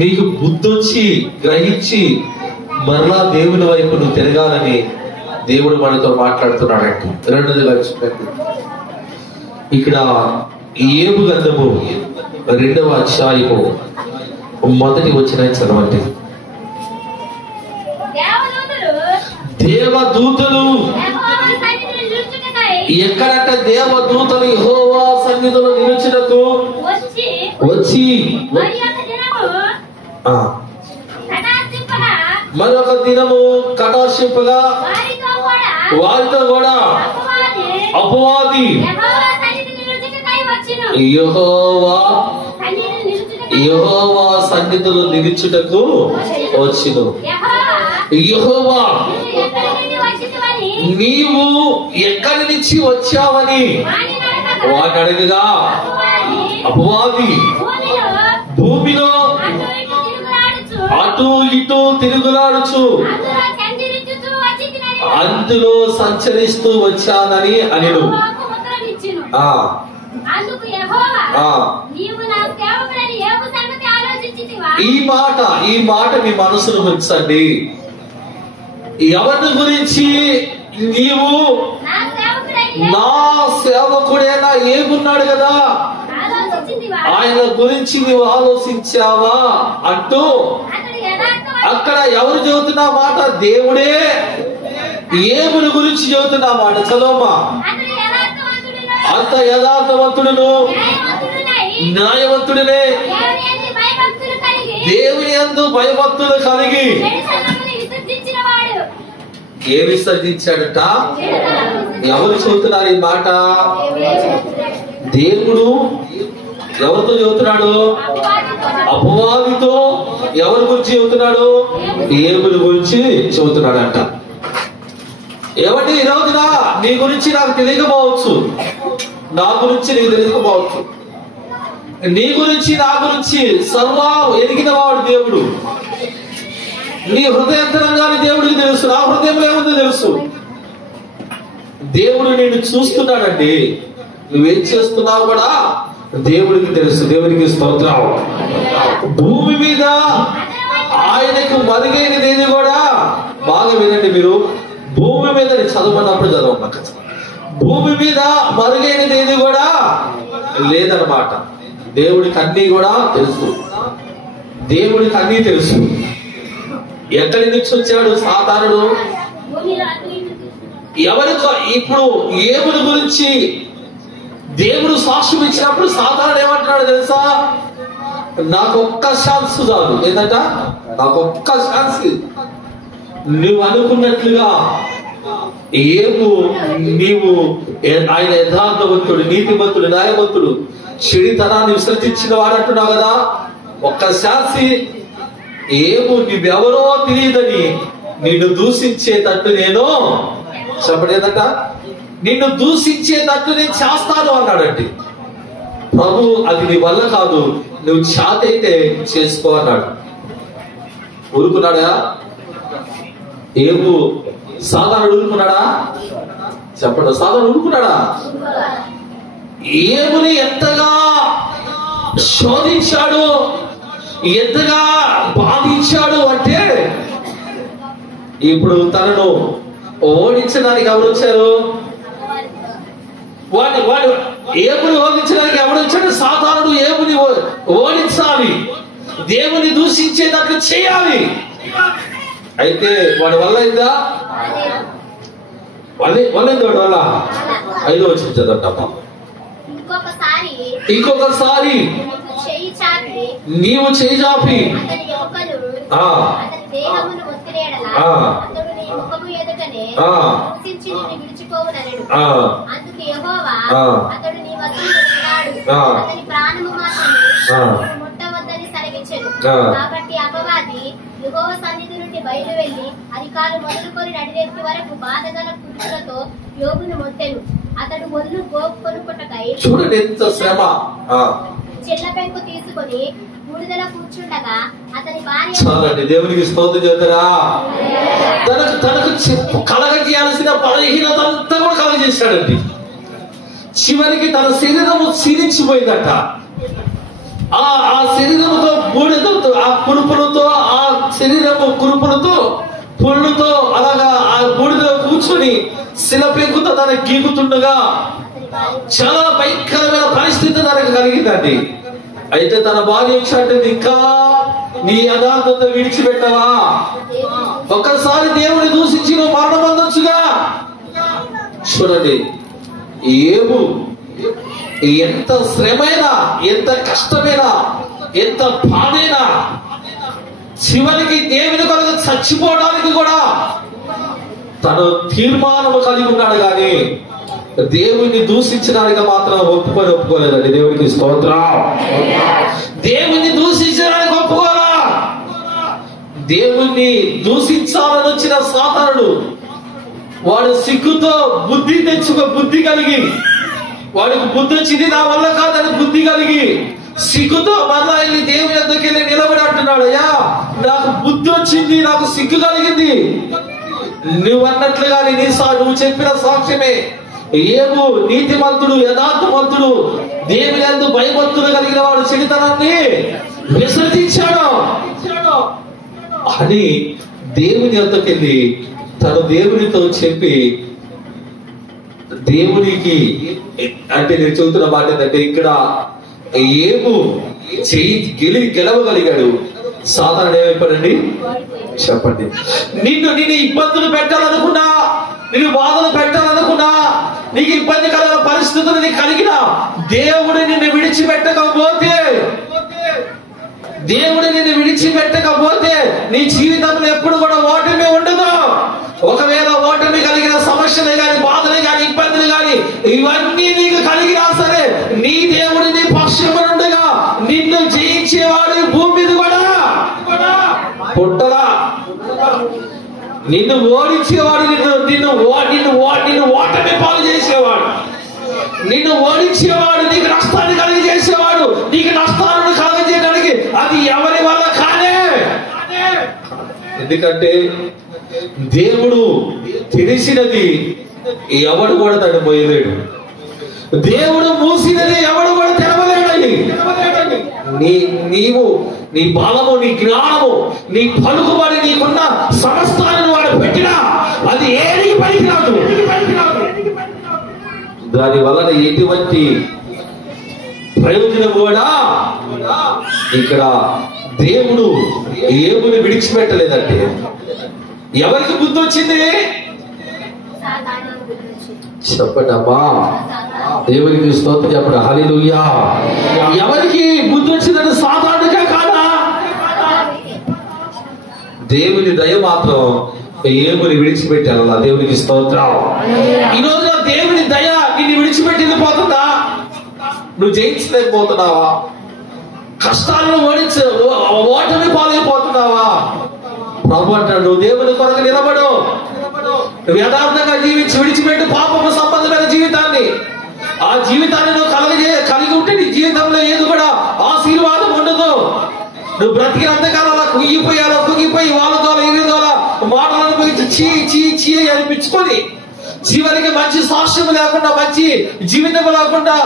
నీకు బుద్ధొచ్చి గ్రహించి మరలా దేవుని వైపు నువ్వు తిరగాలని దేవుడు మనతో మాట్లాడుతున్నాడంట. రెండోది లక్ష్యం ఇక్కడ ఏబు గ్రంథము 2వ అధ్యాయము 1వ వచనం చదవండి. దేవదూతలు ఎక్కడంట? దేవదూతలు యెహోవా సన్నిధిలో నిలుచుటకు వచ్చి మరొక దినము కటాక్షింపగా వారితో కూడా అపవాది యెహోవా సన్నిధిలో నిలుచుటకు వచ్చును. యెహోవా నీవు ఎక్కడి నుంచి వచ్చావని వాడు అడగగా అపవాది భూమిలో అటు ఇటు తిరుగులాడుచు అందులో సంచరిస్తూ వచ్చానని అనెను. ఈ మాట మీ మనసును ఉంచండి. ఎవరి గురించి? నీవు నా సేవకుడైనా ఏమున్నాడు కదా, ఆయన గురించి నీవు ఆలోచించావా అంటూ అక్కడ ఎవరు చెబుతున్నా మాట? దేవుడే ఏముని గురించి చెబుతున్నా మాట. చదవమ్మా. అంత యథార్థవంతుడును న్యాయవంతుడినే, దేవుని యందు భయభక్తులు కలిగి ఏ విసర్జించాడట? ఎవరు చెబుతున్నారు ఈ మాట? దేవుడు ఎవరితో చెబుతున్నాడు? అపవాదితో. ఎవరి గురించి చెబుతున్నాడు? ఏబుని గురించి చెబుతున్నాడంట. ఏమంటే ఈ రోజున నీ గురించి నాకు తెలియకపోవచ్చు, నా గురించి నీకు తెలియకపోవచ్చు. నీ గురించి నా గురించి సర్వం ఎరిగిన వాడు దేవుడు. నీ హృదయంతరంగానే దేవుడికి తెలుసు, నా హృదయంలో ఏముందో తెలుసు. దేవుడు నిన్ను చూస్తున్నాడండి. నువ్వేం చేస్తున్నావు కూడా దేవుడికి తెలుసు. దేవుడికి స్తోత్రం. భూమి మీద ఆయనకు మరుగైనది ఏది కూడా, బాగా వినండి మీరు, భూమి మీద చదవమన్నప్పుడు చదవమాట, భూమి మీద మరుగైనది ఏది కూడా లేదన్నమాట. దేవుడికి అన్నీ కూడా తెలుసు. దేవుడికి అన్నీ తెలుసు. ఎక్కడి నుంచి వచ్చాడు సాతానుడు? ఎవరికో. ఇప్పుడు ఏబుని గురించి దేవుడు సాక్ష్యం ఇచ్చినప్పుడు సాతానుడు ఏమంటున్నాడు తెలుసా? నాకొక్క ఛాన్స్ చాలు. ఏంటంట? నాకొక్క ఛాన్స్. నువ్వు అనుకున్నట్లుగా ఏబు, నీవు ఆయన యథార్థవంతుడు, నీతిమంతుడు, న్యాయవంతుడు, చెడితనాన్ని విసర్జించిన వాడంటున్నావు కదా. ఒక్క ఛాన్స్. ఏబు నువ్వెవరో తెలియదని నిన్ను దూషించేటట్టు నేను చెప్పలేదట. నిన్ను దూషించేటట్టు నేను చేస్తాను అన్నాడండి ప్రభు. అది నీ వల్ల కాదు, నువ్వు చేతైతే చేసుకో అన్నాడు. ఊరుకున్నాడా? ఏబు సాధారణ ఊరుకున్నాడా? చెప్పండి. సాధారణ ఊరుకున్నాడా? ఏబుని ఎంతగా శోధించాడు, ఎంతగా బాధించాడు అంటే, ఇప్పుడు తనను ఓడించడానికి ఎవరు వచ్చారు? వాడు ఏబుని ఓడించడానికి ఎవరు వచ్చాడు? సాతానుడు ఏబుని ఓడించాలి, దేవుని దూషించేటట్లు చేయాలి. అయితే వాడి వల్ల అయిందా? వాడి వల్ల 5వ వచనం చదవండి. ఇంకొకసారి నీవు చేయి చాపి కాబట్టి అపవాది యెహోవా సన్నిధి నుండి బయలు వెళ్లి అరికాలు మొదలుకొని నడిరెత్తి వరకు బాధగల పురుషులతో యోబును మొత్తెను. అతడు ఒళ్ళు గోపుకొనుకొటకై. చూడండి ఎంత శ్రమ. చెల్ల పెంకు తీసుకొని బూడిదలో కూర్చుండగా అతని భార్య చాలండి, దేవునికి స్తోత్రం చేద్దారా. తనకు కలగ చేయాల్సిన బలహీనత అంతా కూడా కలగజేశాడండి. చివరికి తన శరీరము క్షీణించిపోయిందట. ఆ శరీరముతో బూడిదతో, ఆ కురుపులతో, ఆ శరీరము కురుపులతో పుళ్ళుతో అలాగా ఆ బూడిదలో కూర్చొని శిల పెంకుతో తన గీకుతుండగా చాలా భయంకరమైన పరిస్థితి తనకు కలిగిందండి. అయితే తన భార్య అంటే ఇంకా నీ యథార్థత విడిచిపెట్టవా? ఒక్కసారి దేవుని దూషించి నువ్వు మరణం పొందొచ్చుగా. చూడండి, ఏబు ఎంత శ్రమైనా, ఎంత కష్టమైనా, ఎంత బాధైనా చివరికి దేవుని కొరకు చచ్చిపోవడానికి కూడా తను తీర్మానం కలిగి ఉన్నాడు. కానీ దేవుణ్ణి దూషించడానికి మాత్రం ఒప్పుకోలేదండి. దేవునికి స్తోత్రం. దేవుణ్ణి దూషించడానికి ఒప్పుకోలా. దేవుణ్ణి దూషించాలని వచ్చిన సాతానుడు వాడు సిగ్గుతో బుద్ధి కలిగి, వాడికి బుద్ధి వచ్చింది నా వల్ల కాదని బుద్ధి కలిగి సిగ్గుతో మరలా వెళ్ళి దేవుని వద్దకు వెళ్ళి నిలబడి అంటున్నాడు, అయ్యా నాకు బుద్ధి వచ్చింది, నాకు సిగ్గు కలిగింది. నువ్వు అన్నట్లుగా నువ్వు చెప్పిన సాక్ష్యమే. ఏబు నీతిమంతుడు, యథార్థవంతుడు, దేవుని యందు భయభక్తులు కలిగిన వాడు చెడుతనాన్ని విసర్జించాడు అని దేవుని వద్దకు వెళ్ళి తను దేవునితో చెప్పి, దేవునికి అంటే నేను చెబుతున్న మాట ఏంటంటే, ఇక్కడ ఏబు గెలవగలిగాడు. సాధారణ ఏమైపోయాడండి చెప్పండి. నిన్ను ఇబ్బందులు పెట్టాలనుకున్నా, నిన్ను బాధలు పెట్టాలనుకున్నా, నీకు ఇబ్బంది కలిగిన పరిస్థితులు నీకు కలిగిన దేవుడు నిన్ను విడిచిపెట్టకపోతే నీ జీవితంలో ఎప్పుడు కూడా ఓటమి ఉండదు. ఒకవేళ ఓటమి కలిగిన సమస్యలే గాని, బాధలే గాని, ఇబ్బందులు గాని ఇవన్నీ నీకు కలిగినా సరే నీ దేవుడు నీ పక్షమునుండగా నిన్ను జయించేవాడు భూమి మీద కూడా పుట్టలా. నిన్ను ఓడించేవాడు, నిన్ను ఓటమి పాలు చేసేవాడు, నిన్ను ఓడించేవాడు, నీకు నష్టాన్ని కలిగజేసేవాడు, నీకు నష్టాలను కలగజేయడానికి అది ఎవరి వల్ల కానే. ఎందుకంటే దేవుడు తెలిసినది ఎవడు కూడా తను పోయలేడు. దేవుడు మూసినది ఎవడు కూడా తెరవలేడని. నీ బలము, నీ జ్ఞానము, నీ పలుకుబడి, నీకున్న సమస్తాన్ని వాడు పెట్టినా అది ఏడికి పనికిరాదు. దాని వలన ఎటువంటి ప్రయోజనం కూడా ఇక్కడ దేవుడు ఏబుని విడిచిపెట్టలేదంటే ఎవరికి బుద్ధి వచ్చింది చెప్పండి అమ్మా. దేవునికి స్తోత్రం చెప్పండి. హల్లెలూయా. ఎవరికి బుద్ధి వచ్చిందంటే సాధారణంగా కాదా? దేవుని దయ మాత్రం ఏబుని విడిచిపెట్టారు. దేవునికి స్తోత్రం. ఈ రోజు దేవుని దయ నిన్ను విడిచిపెట్టి వెళ్ళిపోతుందా? నువ్వు జయించలేకపోతున్నావా? కష్టాలను ఓటమి పాలైపోతున్నావా? ప్రభు అంటాడు, నువ్వు దేవుని కొరకు నిలబడు, నువ్వు యథార్థంగా జీవించి విడిచిపెట్టు పాపము సంబంధమైన జీవితాన్ని. ఆ జీవితాన్ని నువ్వు కలిగి ఉంటే నీ జీవితంలో ఏది కూడా ఆశీర్వాదం ఉండదు. నువ్వు బ్రతికినంతకాలం అలా కుంగిపోయి వాళ్ళ ద్వారా ఇరి ద్వారా మాటలు అనుభవించి చీ అనిపించుకొని చివరికి మంచి సాక్ష్యం లేకుండా, మంచి జీవితం లేకుండా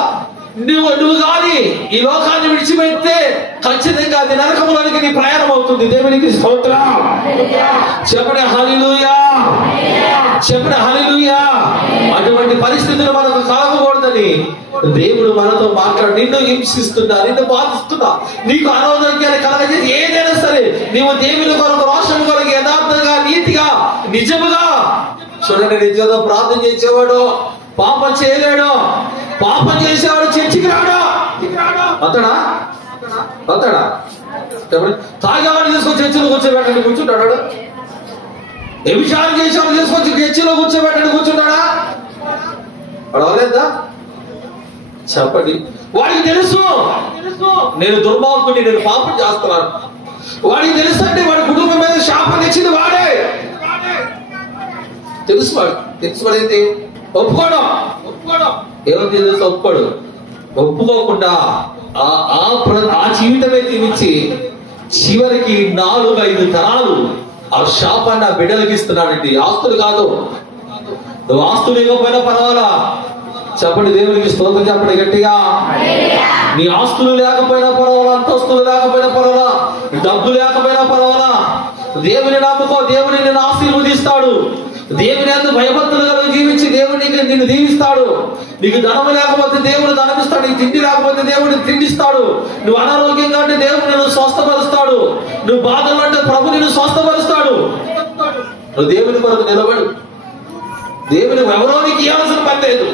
నువ్వు కానీ ఈ లోకాన్ని విడిచిపెడితే ఖచ్చితంగా అది నరకములోనికి నీ ప్రయాణం అవుతుంది. దేవునికి స్తోత్రం చెప్పండి. హల్లెలూయా చెప్పండి. హల్లెలూయా. అటువంటి పరిస్థితులు మనకు కలగకూడదని దేవుడు మనతో మాట్లాడు. నిన్ను హింసిస్తున్నా, నిన్ను బాధిస్తున్నా, నీకు అనారోగ్యాన్ని కలగజేసి ఏదైనా సరే నీవు దేవుని కొరకు, రోషం కొరకు యథార్థంగా, నీతిగా, నిజముగా చూడండి. నిజంగా ప్రార్థన చేసేవాడు పాపం చేయలేడు. పాపం చేసేవాడు చర్చికి రాడు. అతడా తాగేవాడు తీసుకొచ్చి చర్చిలో కూర్చోబెట్టండి కూర్చుంటాడు. వ్యభిచారం చేసేవాడు తీసుకొచ్చి చర్చిలో కూర్చోబెట్టండి కూర్చుంటాడా? అడవలేదా చెప్పండి. వాడికి తెలుసు నేను దుర్మార్గుని, నేను పాపం చేస్తున్నాను. వాడికి తెలుసు అంటే వాడి కుటుంబం మీద శాపం తెచ్చింది వాడే. తెలుసు ఏంటి? ఒప్పుకోవడం. ఏమో తెలుసు ఒప్పుకోడు. ఒప్పుకోకుండా ఆ జీవితమే జీవించి చివరికి 4-5 తరాలు ఆ శాపాన్ని ఆ బిడ్డలకి ఇస్తున్నాడండి. ఆస్తులు కాదు, నువ్వు ఆస్తులు లేకపోయినా పర్వాలా, చెప్పండి దేవునికి స్తోత్రం చెప్పండి గట్టిగా. నీ ఆస్తులు లేకపోయినా పర్వాలా, అంతస్తులు లేకపోయినా పర్వాలా, డబ్బు లేకపోయినా పర్వాలా, దేవుని నమ్ముకో, దేవుని నిన్ను ఆశీర్వదిస్తాడు. దేవుని అందు భయభక్తులు కలిగి జీవించి దేవుడికి నిన్ను దీవిస్తాడు. నీకు ధనము లేకపోతే దేవుడు ధనమిస్తాడు, నీకు తిండి లేకపోతే దేవుడు తిండిస్తాడు. నువ్వు అనారోగ్యంగా అంటే దేవుడు నిన్ను స్వస్థపరుస్తాడు. నువ్వు బాధలు అంటే ప్రభు నిన్ను స్వస్థపరుస్తాడు. నువ్వు దేవుని కొరకు నిలబడు. దేవుని ఎవరో నీకు ఇవ్వాల్సిన పని లేదు,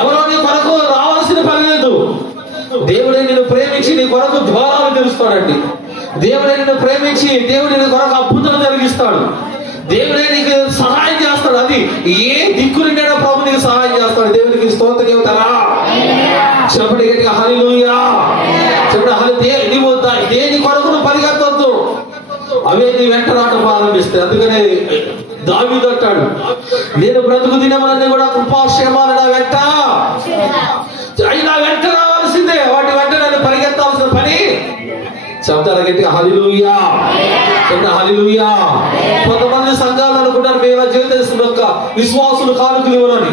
ఎవరో నీ కొరకు రావాల్సిన పని లేదు. దేవుడే నిన్ను ప్రేమించి నీ కొరకు ద్వారాలు తెరుస్తాడండి. దేవుడే నిన్ను ప్రేమించి దేవుడి నీ కొరకు అద్భుతం జరిగిస్తాడు. దేవుడే నీకు సహాయం చేస్తాడు. అది ఏ దిక్కు నుండి ప్రభు నీకు సహాయం చేస్తాడు. దేవునికి స్తోత్రం చెబుతారా? చెప్పండి గట్టిగా హల్లెలూయా. చెప్పండి. నీవు దేని కొరకు నువ్వు పరిగెత్తొద్దు, అవే నీ వెంట రావడం ప్రారంభిస్తాయి. అందుకనే దావీదు అంటాడు, నేను బ్రతుకు దినములన్నీ కూడా కృపాక్షేమాలు నా వెంట రావాల్సిందే, వాటి వెంట నేను పరిగెత్తాల్సిన పని. చెప్తారా గట్టిగా హల్లెలూయా. చెప్పండి హల్లెలూయా. కొంతమంది సంఘాలు అనుకుంటారు మేము జీవితం యొక్క విశ్వాసులు కానుకలు ఇవ్వరని,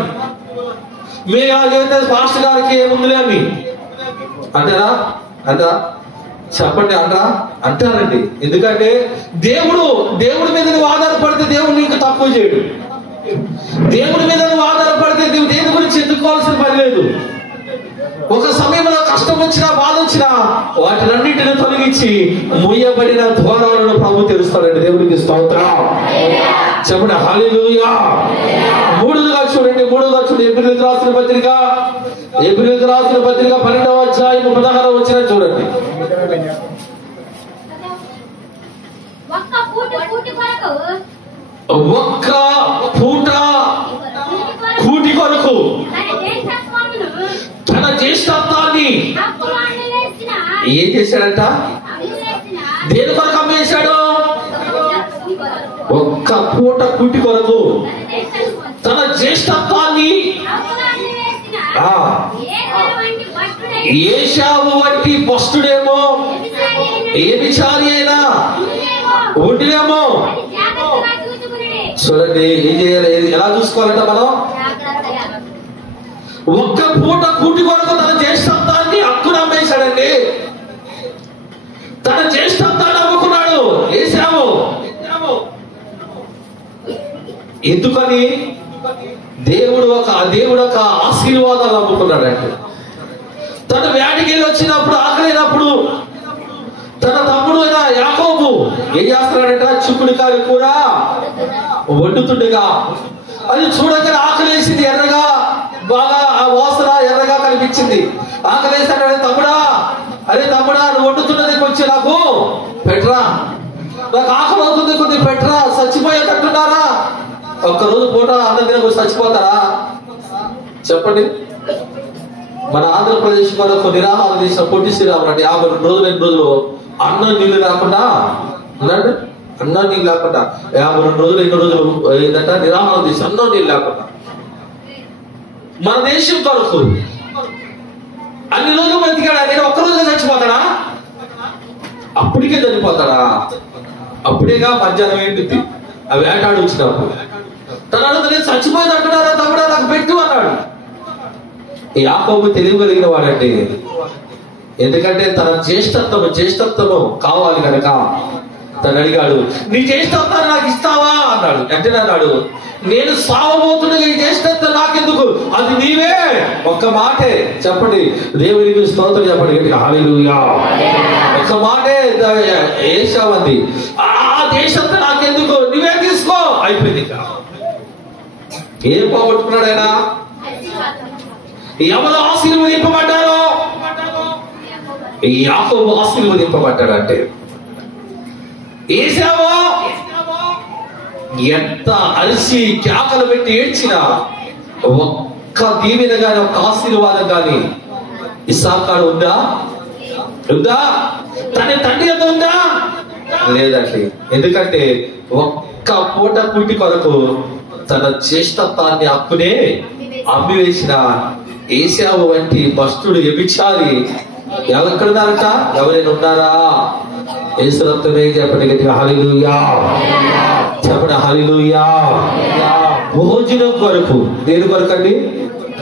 మేము ఆ జీవితం పాస్టర్ గారికి ఏముందిలే అని అంటారా? చెప్పండి అంటారండి. ఎందుకంటే దేవుడి మీద నువ్వు ఆధారపడితే దేవుడు నీకు తక్కువ చేయడు. దేవుడి మీద నువ్వు ఆధారపడితే నువ్వు దేని గురించి ఎత్తుకోవాల్సిన పని లేదు. ఒక సమయంలో కష్టం వచ్చినా బాధ వచ్చినా వాటినన్నింటినీ తొలగించి ముయ్యబడిన ద్వారాలను ప్రభు తెరుస్తాడండి. దేవుడికి స్తోత్రం చెప్పండి హల్లెలూయా. మూడుగా చూడండి. ఎబ్రీయులకు రాసిన పత్రిక 12వ అధ్యాయం 16వ వచనం చూడండి. ఒక్క పూట కూటి కొరకు తన జ్యేష్ఠత్వాన్ని ఏం చేశాడంట? దేని కొరకు అమ్మేశాడు? ఒక్క పూట కూటి కొరకు తన జ్యేష్ఠత్వాన్ని ఏశావు వంటి భ్రష్టుడేమో, వ్యభిచారి అయినా ఉండినేమో. చూడండి ఏం చేయాలి, ఎలా చూసుకోవాలంట మనం? ఒక్క పూట కూటి కొరకు తన జ్యేష్ఠత్వాన్ని హక్కును అమ్మేశాడండి. తన జ్యేష్ఠత్వాన్ని అమ్ముకున్నాడు ఏశావు. ఎందుకని? దేవుడు ఒక ఆశీర్వాదాలు అమ్ముకున్నాడంటే. తన వేటకి వచ్చినప్పుడు ఆకలినప్పుడు తన తమ్ముడు అయిన యాకోబు ఏం చేస్తున్నాడంట? చిక్కుడుకాయ కూర వండుతుండగా అది చూడగానే ఆకలేసింది, ఎర్రగా బాగా ఆ వాసన ఎర్రగా కనిపించింది. ఆకలేసాడు. తమ్ముడా నువ్వు వండుతున్నది కొంచెం నాకు పెట్టరా, నాకు ఆకలి అవుతుంది కొద్ది పెట్టరా, చచ్చిపోయేటట్టున్నారా? ఒక్కరోజు పూట అన్నం తిన చచ్చిపోతారా? చెప్పండి. మన ఆంధ్రప్రదేశ్ కొరకు నిరాహారం చేసిన పొట్టి శ్రీరాములు అంటే 52 రోజులు అన్నం నీళ్లు లేకుండా అన్నాడు. అన్నం నీళ్ళు లేకుండా 52 రోజులు ఏంటంట నిరాహారం చేసి అన్నం నీళ్ళు లేకుండా. మన దేశం కొరకు అన్ని రోజులు బతికాడా? నేను ఒక్కరోజుగా చచ్చిపోతాడా? అప్పటికే చనిపోతాడా? అప్పుడేగా మధ్యాహ్నం ఏంటి ఆ వేటాడు వచ్చినప్పుడు తన నేను చచ్చిపోయింది అంటున్నారా? తమ్ముడా నాకు పెట్టు అన్నాడు. యాకోబు తెలియగలిగిన వాడండి. ఎందుకంటే తన జ్యేష్ఠత్వము కావాలి కనుక తను అడిగాడు, నీ జ్యేష్ఠత్వాన్ని నాకు ఇస్తావా అన్నాడు. అంటే అన్నాడు, నేను సావబోతున్నా ఈ జ్యేష్ఠత్వం నాకెందుకు, అది నీవే. ఒక్క మాటే చెప్పండి. దేవునికి స్తోత్రం చెప్పండి. హల్లెలూయా. ఒక్క మాటే ఏశావు అంది, ఆ జ్యేష్ఠత్వం నాకెందుకు, నువ్వే తీసుకో. అయిపోయింది. ఏం పోగొట్టుకున్నాడు ఆయన? ఎవరు ఆశీర్వదింపబడ్డారో? యాకోబు ఆశీర్వదింపబడ్డాడు. అంటే ఏశావు ఎంత అరిసి కేకలు పెట్టి ఏడ్చినా ఒక్క దీవెన గాని ఒక్క ఆశీర్వాదం గాని ఇస్సాకారు ఉందా? తన తండ్రి ఎంత ఉందా? లేదండి. ఎందుకంటే ఒక్క పూట కూటి కొరకు తన జ్యేష్ఠత్వాన్ని హక్కునే అమ్మివేసిన ఏశావు వంటి భ్రష్టుడు వ్యభిచారి ఎక్కడున్నారట? ఎవరైనా ఉన్నారా? యేసు రక్తమే. చెప్పండి గట్టిగా హల్లెలూయా. చెప్పండి హల్లెలూయా. భోజనం కొరకు. దేని కొరకు అండి?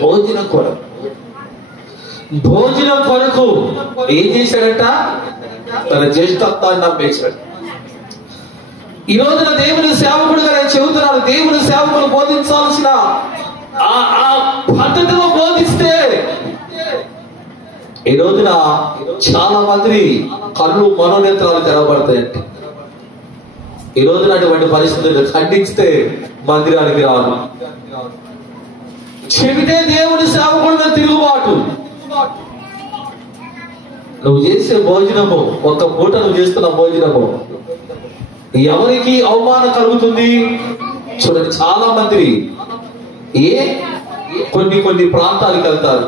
భోజనం కొరకు. భోజనం కొరకు ఏం చేశాడట? తన జ్యేష్ఠత్వాన్ని నమ్మేశాడు. ఈ రోజున దేవుని సేవకుడుగా నేను చెబుతున్నాను, దేవుని సేవకులు బోధించాల్సిన ఆ పద్ధతిలో బోధిస్తే ఈ రోజున చాలా మంది కళ్ళు మనోనేత్రాలు తెరవబడతాయండి. ఈ రోజున అటువంటి పరిస్థితులు ఖండిస్తే మందిరానికి రాను. చెబితే దేవుని సేవకుడుగా తిరుగుబాటు. నువ్వు చేసే భోజనము, ఒక్క పూట నువ్వు చేస్తున్న భోజనము ఎవరికి అవమానం కలుగుతుంది? చూడండి, చాలా మంది కొన్ని ప్రాంతాలకు వెళ్తారు,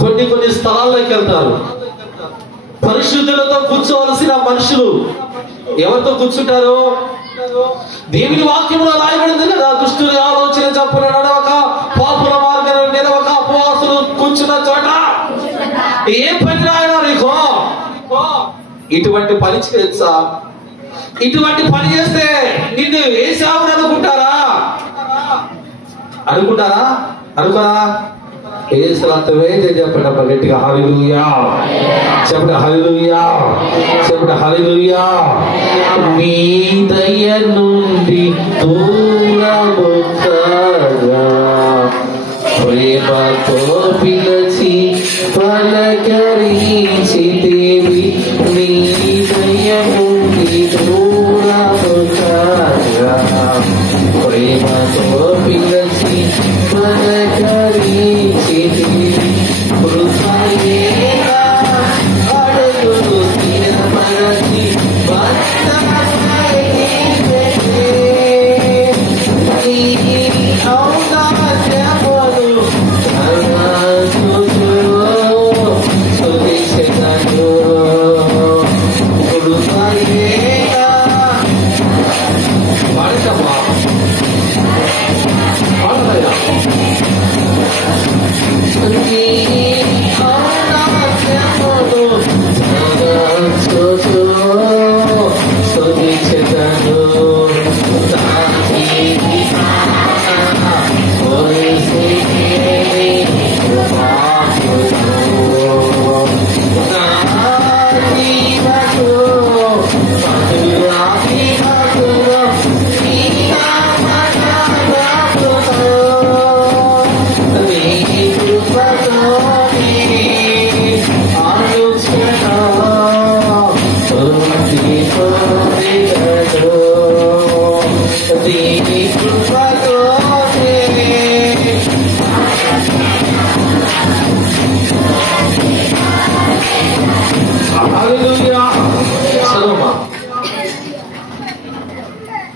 కొన్ని స్థలాల్లోకి వెళ్తారు. పరిశుద్ధులతో కూర్చోవలసిన మనుషులు ఎవరితో కూర్చుంటారు? దేవుని వాక్యంలో రాయబడింది కదా, దుష్టుని ఆలోచన చప్పున నడవక, పాపుల మార్గం నిలవక, ఉపవాసులు కూర్చున్న చోట ఏ పని రాయనా నీకో? ఇటువంటి పని చేయొచ్చా? ఇటువంటి పని చేస్తే నిన్ను వేసామని అనుకుంటారా? అనుకోరా? యేసు రక్తమే. చెప్పండి గట్టిగా హల్లెలూయా. చెప్పండి హల్లెలూయా. చెప్పండి హల్లెలూయా. నీ దయ నుండి దూరముగా ప్రేమతో పిలిచి పలకరించితివి. నీ దయ నుండి దూరముగా ప్రేమతో పిలిచి పలకరించితివి. హృదయేనా అడుగులు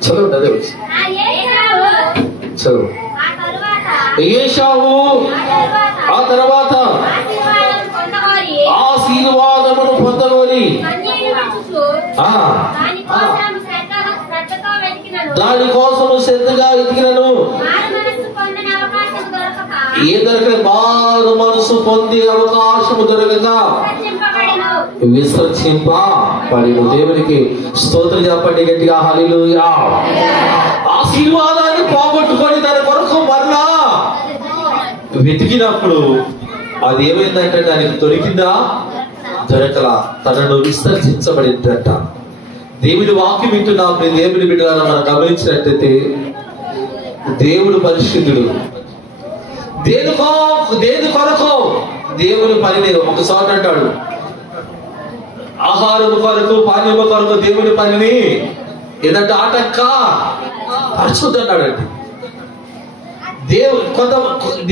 స్థిరపరచి ఏశావు ఆ తర్వాత ఆశీర్వాదమును పొందగోరి దాని కోసము శ్రద్ధగా వెతికినను ఏ దొరకని మారు మనసు పొందే అవకాశము దొరకక విసర్జింపబడిన. దేవునికి స్తోత్రం చెప్పండి గట్టిగా హల్లెలూయా. ఆశీర్వాదాన్ని పోగొట్టుకొని దాని కొరకు మరలా వెతికినప్పుడు అది ఏమైందంటే దానికి దొరికిందా? దొరకలా. తనను విసర్జించబడిందంట. దేవుడి వాక్యం వింటున్నా దేవుని బిడ్డలను మనం గమనించినట్టయితే దేవుడు పరిశుద్ధుడు. దేని కొరకు దేవుని పని ఒక చోట అంటాడు, ఆహారం కొరకు పానీయం కొరకు దేవుని పనిని ఏదంటే ఆటంక పరచుద్దన్నాడండి.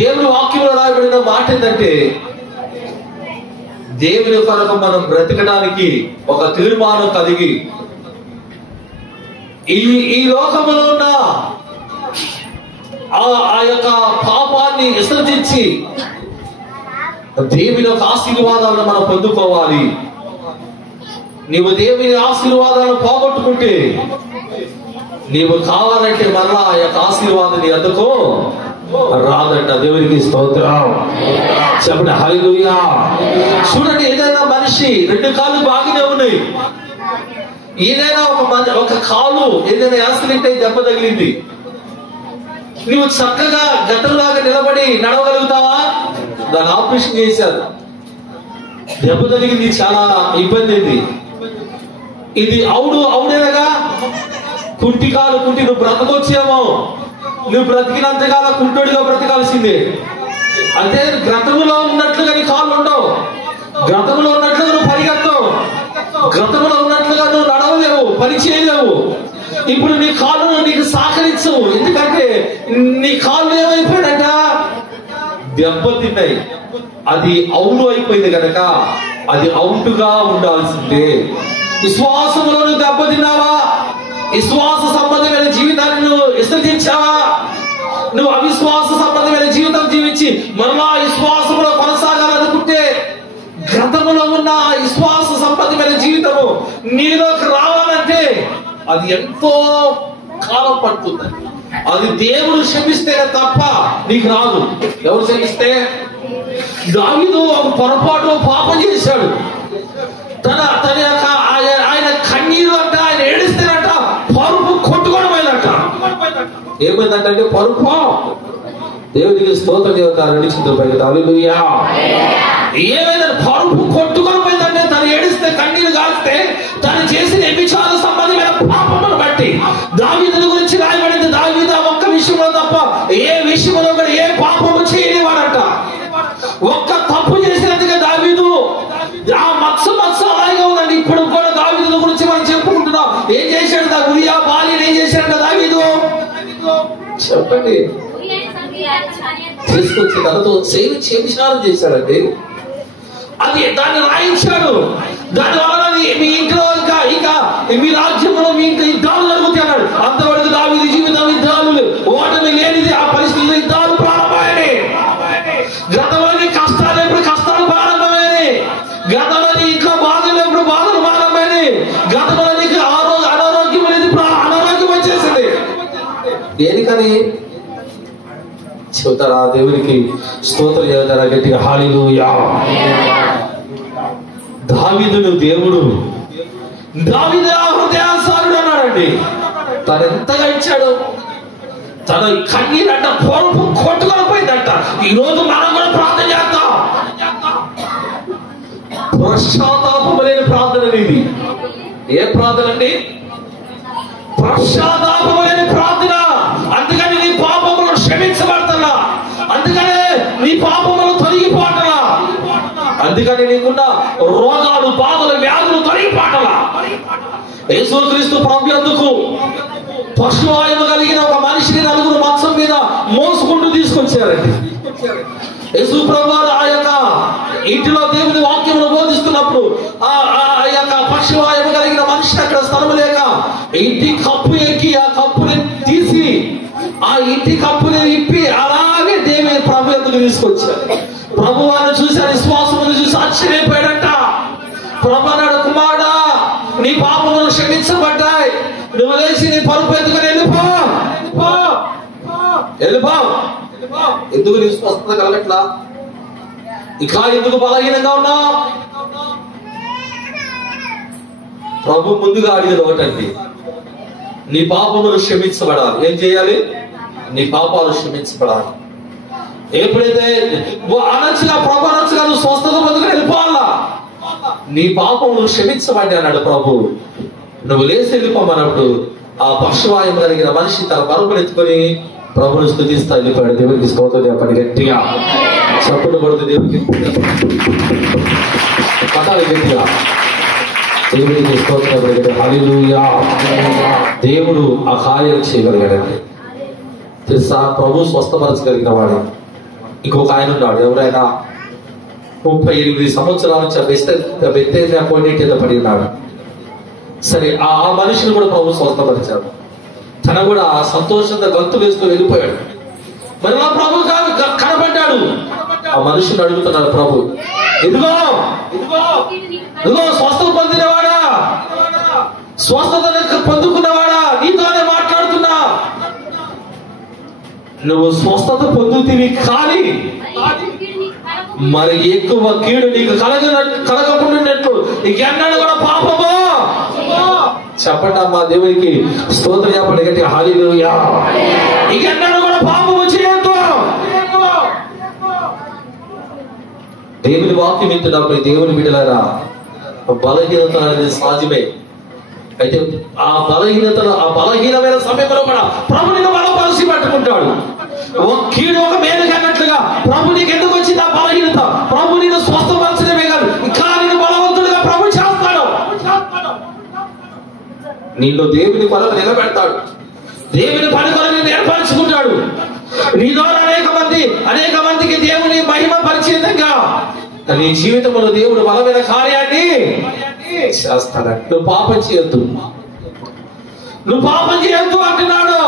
దేవుని వాక్యంలో రాయబడిన మాట ఏంటంటే దేవుని కొరకు మనం బ్రతకడానికి ఒక తీర్మానం కలిగి ఈ లోకములో ఉన్న ఆ యొక్క పాపాన్ని విసర్జించి దేవుని యొక్క ఆశీర్వాదాలను మనం పొందుకోవాలి. నీవు దేవుని ఆశీర్వాదాలను పోగొట్టుకుంటే నీవు కావాలంటే మరలా ఆ యొక్క ఆశీర్వాదాన్ని ఎందుకో రాదంట. దేవునికి స్తోత్రం చెప్పండి హల్లెలూయా. చూడండి, ఏదైనా మనిషి 2 కాళ్ళు బాగానే ఉన్నాయి, ఏదైనా ఒక కాలు ఏదైనా యాక్సిడెంట్ అయి దెబ్బ తగిలింది, నువ్వు చక్కగా గతంలాగా నిలబడి నడవగలుగుతావా? దాన్ని ఆపరేషన్ చేశారు, దెబ్బ తగిలింది, చాలా ఇబ్బంది అయింది. ఇది అవుడేనగా కుంటి నువ్వు బ్రతకొచ్చేమో, నువ్వు బ్రతికినంతకాలం కుంటుడిగా బ్రతకాల్సిందే. అంటే గ్రంథములో ఉన్నట్లుగా నీ కాళ్ళు ఉండవు, గ్రంథములో ఉన్నట్లుగా నువ్వు పరిగెత్తవు, గ్రంథములో ఉన్నట్లుగా నువ్వు నడవలేవు, పని చేయలేవు. ఇప్పుడు నీ కాళ్ళు నీకు సహకరించవు, ఎందుకంటే నీ కాళ్ళు ఏమైపోయాడంట, దెబ్బతిన్నాయి. అది అవును అయిపోయింది కనుక అది అవుటుగా ఉండాల్సిందే. విశ్వాసంలో నువ్వు దెబ్బతిన్నావా? విశ్వాస సంబంధమైన జీవితాన్ని నువ్వు విసర్జించావా? నువ్వు అవిశ్వాస సంబంధమైన జీవితం జీవించి మరలా విశ్వాసంలో కొనసాగాలనుకుంటే గ్రంథములో ఉన్న విశ్వాస సంబంధమైన జీవితము నీలోకి రావాలంటే అది ఎంతో కాలం పడుతుంది. అది దేవుడు క్షమిస్తేనే తప్ప నీకు రాదు. ఎవరు క్షమిస్తే? దావీదు ఒక పొరపాటు పాపం చేశాడు. తన యొక్క ఆయన కన్నీరు అంట, ఆయన ఏడిస్తేనట పరుపు కొట్టుకోవడం అయిందట. ఏమైందంటే పరుపు, దేవుడికి స్తోత్రం చెబుతారు, హల్లెలూయా. ఏమైందంటే పరుపు కొట్టుకొని పోయిందంటే, తను ఏడిస్తే కన్నీరు కాస్తే తను చేసిన వ్యభిచార సంబంధమైన పాపమును బట్టి దావీదు గురించి రాయబడింది. దావీదు ఆ ఒక్క విషయంలో తప్ప ఏ విషయంలో కూడా ఏ పాపము చేయలేవాడంట. ఒక్క తప్పు చేసినందుకే దావీదు ఆ మత్స అలాగే ఉందండి. ఇప్పుడు కూడా దావీదు గురించి మనం చెప్పుకుంటున్నాం. ఏం చేశాడు? ఉరియా బాలిని ఏం చేశాడు దావీదు? చెప్పండి. తీసుకొచ్చి తనతో చేశారు చేశాడండి. అది దాన్ని రాయించాడు. దాని వలన మీ ఇంట్లో ఇంకా మీ రాజ్యంలో మీ ఇంట్లో యుద్ధాలు జరుగుతాయి అన్నాడు. అంతవరకు దావీదు జీవితం యుద్ధాలు, ఓటమి లేనిది. ఆ పరిస్థితుల్లో యుద్ధాలు ప్రారంభమైనవి. గతంలోని కష్టాలు ఎప్పుడు కష్టాలు ప్రారంభమైనవి. గతంలోని ఇంట్లో బాధలు ఎప్పుడు బాధలు ప్రారంభమైనవి. గతంలో నీకు అనారోగ్యం అనేది అనారోగ్యం వచ్చేసింది. దేనికని చెబుతారా? దేవునికి స్తోత్రం చెబుతారా గట్టిగా? హల్లెలూయా. దావీదును దేవుడు దావీదు హృదయానుసారుడు అన్నాడండి. తను ఎంతగా ఇచ్చాడు. తన కన్నీరంట పొరుపు కొట్టుకొని పోయిందంట. ఈ రోజు మనం కూడా ప్రార్థన చేద్దాం. పశ్చాత్తాపం లేని ప్రార్థన ఇది. ఏ ప్రార్థన అండి? పశ్చాత్తాపం లేని ప్రార్థన. అందుకని నీ పాపములు క్షమించబడతలా, అందుకనే నీ పాపములు తొలగిపోటలా, అందుకని నీకున్న రోగాలు బాధలు వ్యాధులు తొలగిపోటలా. యేసుక్రీస్తు ప్రభువు ఎందుకు పశువాయువు కలిగిన ఒక మనిషిని 4 మంచం మీద మోసుకుంటూ తీసుకొచ్చారండి. యేసు ప్రభువు ఆ యొక్క ఇంటిలో దేవుని వాక్యమును బోధిస్తున్నప్పుడు ఆ యొక్క పశువాయువు కలిగిన మనిషి అక్కడ స్థలం లేక ఇంటి కప్పు ఎక్కి ఆ కప్పుని తీసి ఆ ఇంటి కప్పుని ఇప్పి అలాగే దేవుని ప్రభు ఎందుకు తీసుకొచ్చారు. ప్రభు వారిని చూసి విశ్వాసమును చూసి ఆశ్చర్యపోయాడంట. ప్రభు అన్నాడు, కుమారుడా నీ పాపములు క్షమించబడ్డాయి, నువ్వు లేచి నీ పరుపు ఎత్తుకుని వెళ్ళిపో. ఎందుకు నీ స్వస్థత కలగట్లా? ఇక ఎందుకు బలహీనంగా ఉన్నావు? ప్రభు ముందుగా అడిగేది ఒకటండి, నీ పాపములు క్షమించబడాలి. ఏం చేయాలి? నీ పాపాలు క్షమించబడాలి. ఎప్పుడైతే అనొచ్చుగా ప్రభు అనొచ్చుగా నువ్వు స్వస్థత పొందుకుని వెళ్ళిపోవాలా. నీ పాపములు క్షమించబడి అన్నాడు ప్రభు. నువ్వు లేచి వెళ్ళిపోమన్నప్పుడు ఆ పక్షవాయం కలిగిన మనిషి తన పరుపును ఎత్తుకొని ప్రభుని స్తుతిస్తా వెళ్ళిపోయాడు. దేవునికి స్తోత్రం చెప్పండి గట్టిగా. చప్పుడు పడుతు దేవునికి పట్టాలి గట్టిగా. దేవునికి స్తోత్రం చెప్పండి. హల్లెలూయా. దేవుడు ఆ కార్యం చేయగలిగాడండి. తెలుసా? ప్రభు స్వస్థపరచగలిగిన వాడు. ఇంకొక ఆయన ఉన్నాడు. ఎవరైనా 38 సంవత్సరాల నుంచి బెత్తేసియా కోటి కింద పడి ఉన్నాడు. సరే, ఆ మనిషిని కూడా ప్రభు స్వస్థపరిచాడు. తన కూడా సంతోషంగా గంతులు వేస్తూ వెళ్ళిపోయాడు. మరి మా ప్రభు కనబడ్డాడు. ఆ మనిషిని అడుగుతున్నాడు ప్రభు, ఇదిగో స్వస్థత పొందినవాడా, స్వస్థత పొందుకున్నవాడా, నీతోనే మాట్లాడుతున్నా. నువ్వు స్వస్థత పొందుతీవి కానీ మరి ఎక్కువ కీడు నీకు కలగకుండా ఎన్నడూ కూడా పాపము చెప్పండి అమ్మా, దేవునికి స్తోత్రం చెప్పండి గట్టి హల్లెలూయా. ఎన్నడూ కూడా పాపము చేయొద్దు. దేవుని వాక్యం వింటున్నప్పుడు దేవుని బిడ్డలారా, బలహీనత అనేది సహజమే. అయితే ఆ బలహీనమైన సమయంలో కూడా ప్రభు నిన్ను బలపరిచి పట్టుకుంటాడు. ఒక కీడు ఒక మేలుగా అన్నట్లుగా ప్రభు నీకు ఎందుకు వచ్చింది ఆ బలహీనత? ప్రభు నిన్ను స్వస్థపరచడమే కాదు, ఇంకా నిన్ను బలవంతుడిగా ప్రభు చేస్తాడు. నిన్ను దేవుని పనులు నిలబెడతాడు. దేవుని పని కొరకు ఏర్పరచుకుంటాడు. నీ ద్వారా అనేక మందికి దేవుని మహిమ పరిచయంగా నీ జీవితంలో దేవుడు బలమైన కార్యాన్ని చేస్తాడు. నువ్వు పాపం చేయొద్దు, నువ్వు పాపం చేయొద్దు అంటున్నాడు.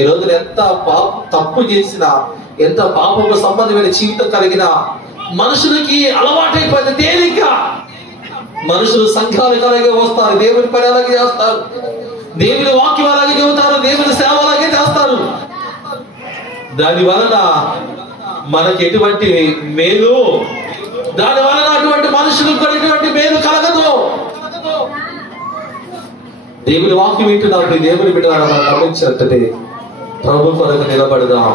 ఈ రోజున ఎంత తప్పు చేసినా, ఎంత పాపము సంబంధమైన జీవితం కలిగిన మనుషులకి అలవాటైపోయింది తేలిక. మనుషులు సంఘాలకు అలాగే వస్తారు, దేవుని పని అలాగే చేస్తారు, దేవుని వాక్యం అలాగే చెబుతారు, దేవుని సేవ అలాగే చేస్తారు. దాని వలన మనకి ఎటువంటి మేలు, దాని వలన అటువంటి మనుషులకు కూడా ఎటువంటి మేలు కలగదు. దేవుని వాక్యం వింటున్నప్పుడు దేవుని బిడ్డ గమనించినట్టే ప్రభు కొరకు నిలబడదాం.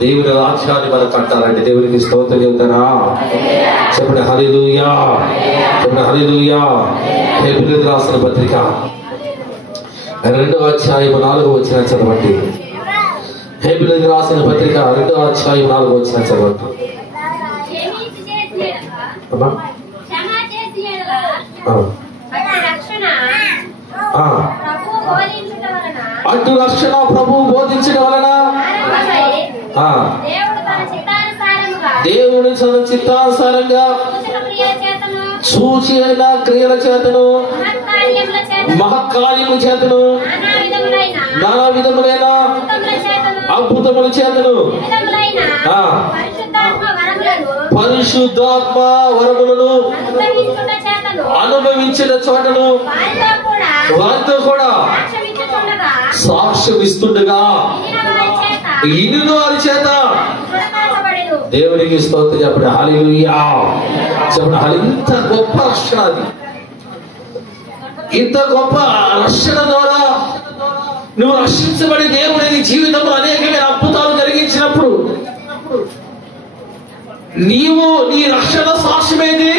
దేవుని రాజ్యాన్ని మనం కట్టాలంటే దేవునికి స్తోత్రం చెబుతారా? చెప్పండి హల్లెలూయా, చెప్పండి హల్లెలూయా. హెబ్రీయులకు రాసిన పత్రిక 2వ అధ్యాయం 4వ వచనం చదవండి. హెబ్రీయులకు రాసిన పత్రిక 2వ అధ్యాయం 4వ వచనం చదవండి. అటు రక్షణ ప్రభువు బోధించడం వలన దేవుని తన చిత్తానుసారంగా సూచన క్రియల చేతను మహత్కార్యముల చేతను నానా విధములైన అద్భుతముల చేతను పరిశుద్ధాత్మ వరములను అనుభవించిన చోటను వారితో కూడా సాక్ష్యం ఇస్తుండగా ఇన్ని వారి చేత దేవునికి స్తోత్రం చెప్పండి హల్లెలూయా. చెప్పండి, ఇంత గొప్ప రక్షణ, అది ఇంత గొప్ప రక్షణ ద్వారా నువ్వు రక్షించబడి దేవుని నీ జీవితంలో అనేకమైన అద్భుతాలు జరిగించినప్పుడు నీవు నీ రక్షణ సాక్ష్యమేది,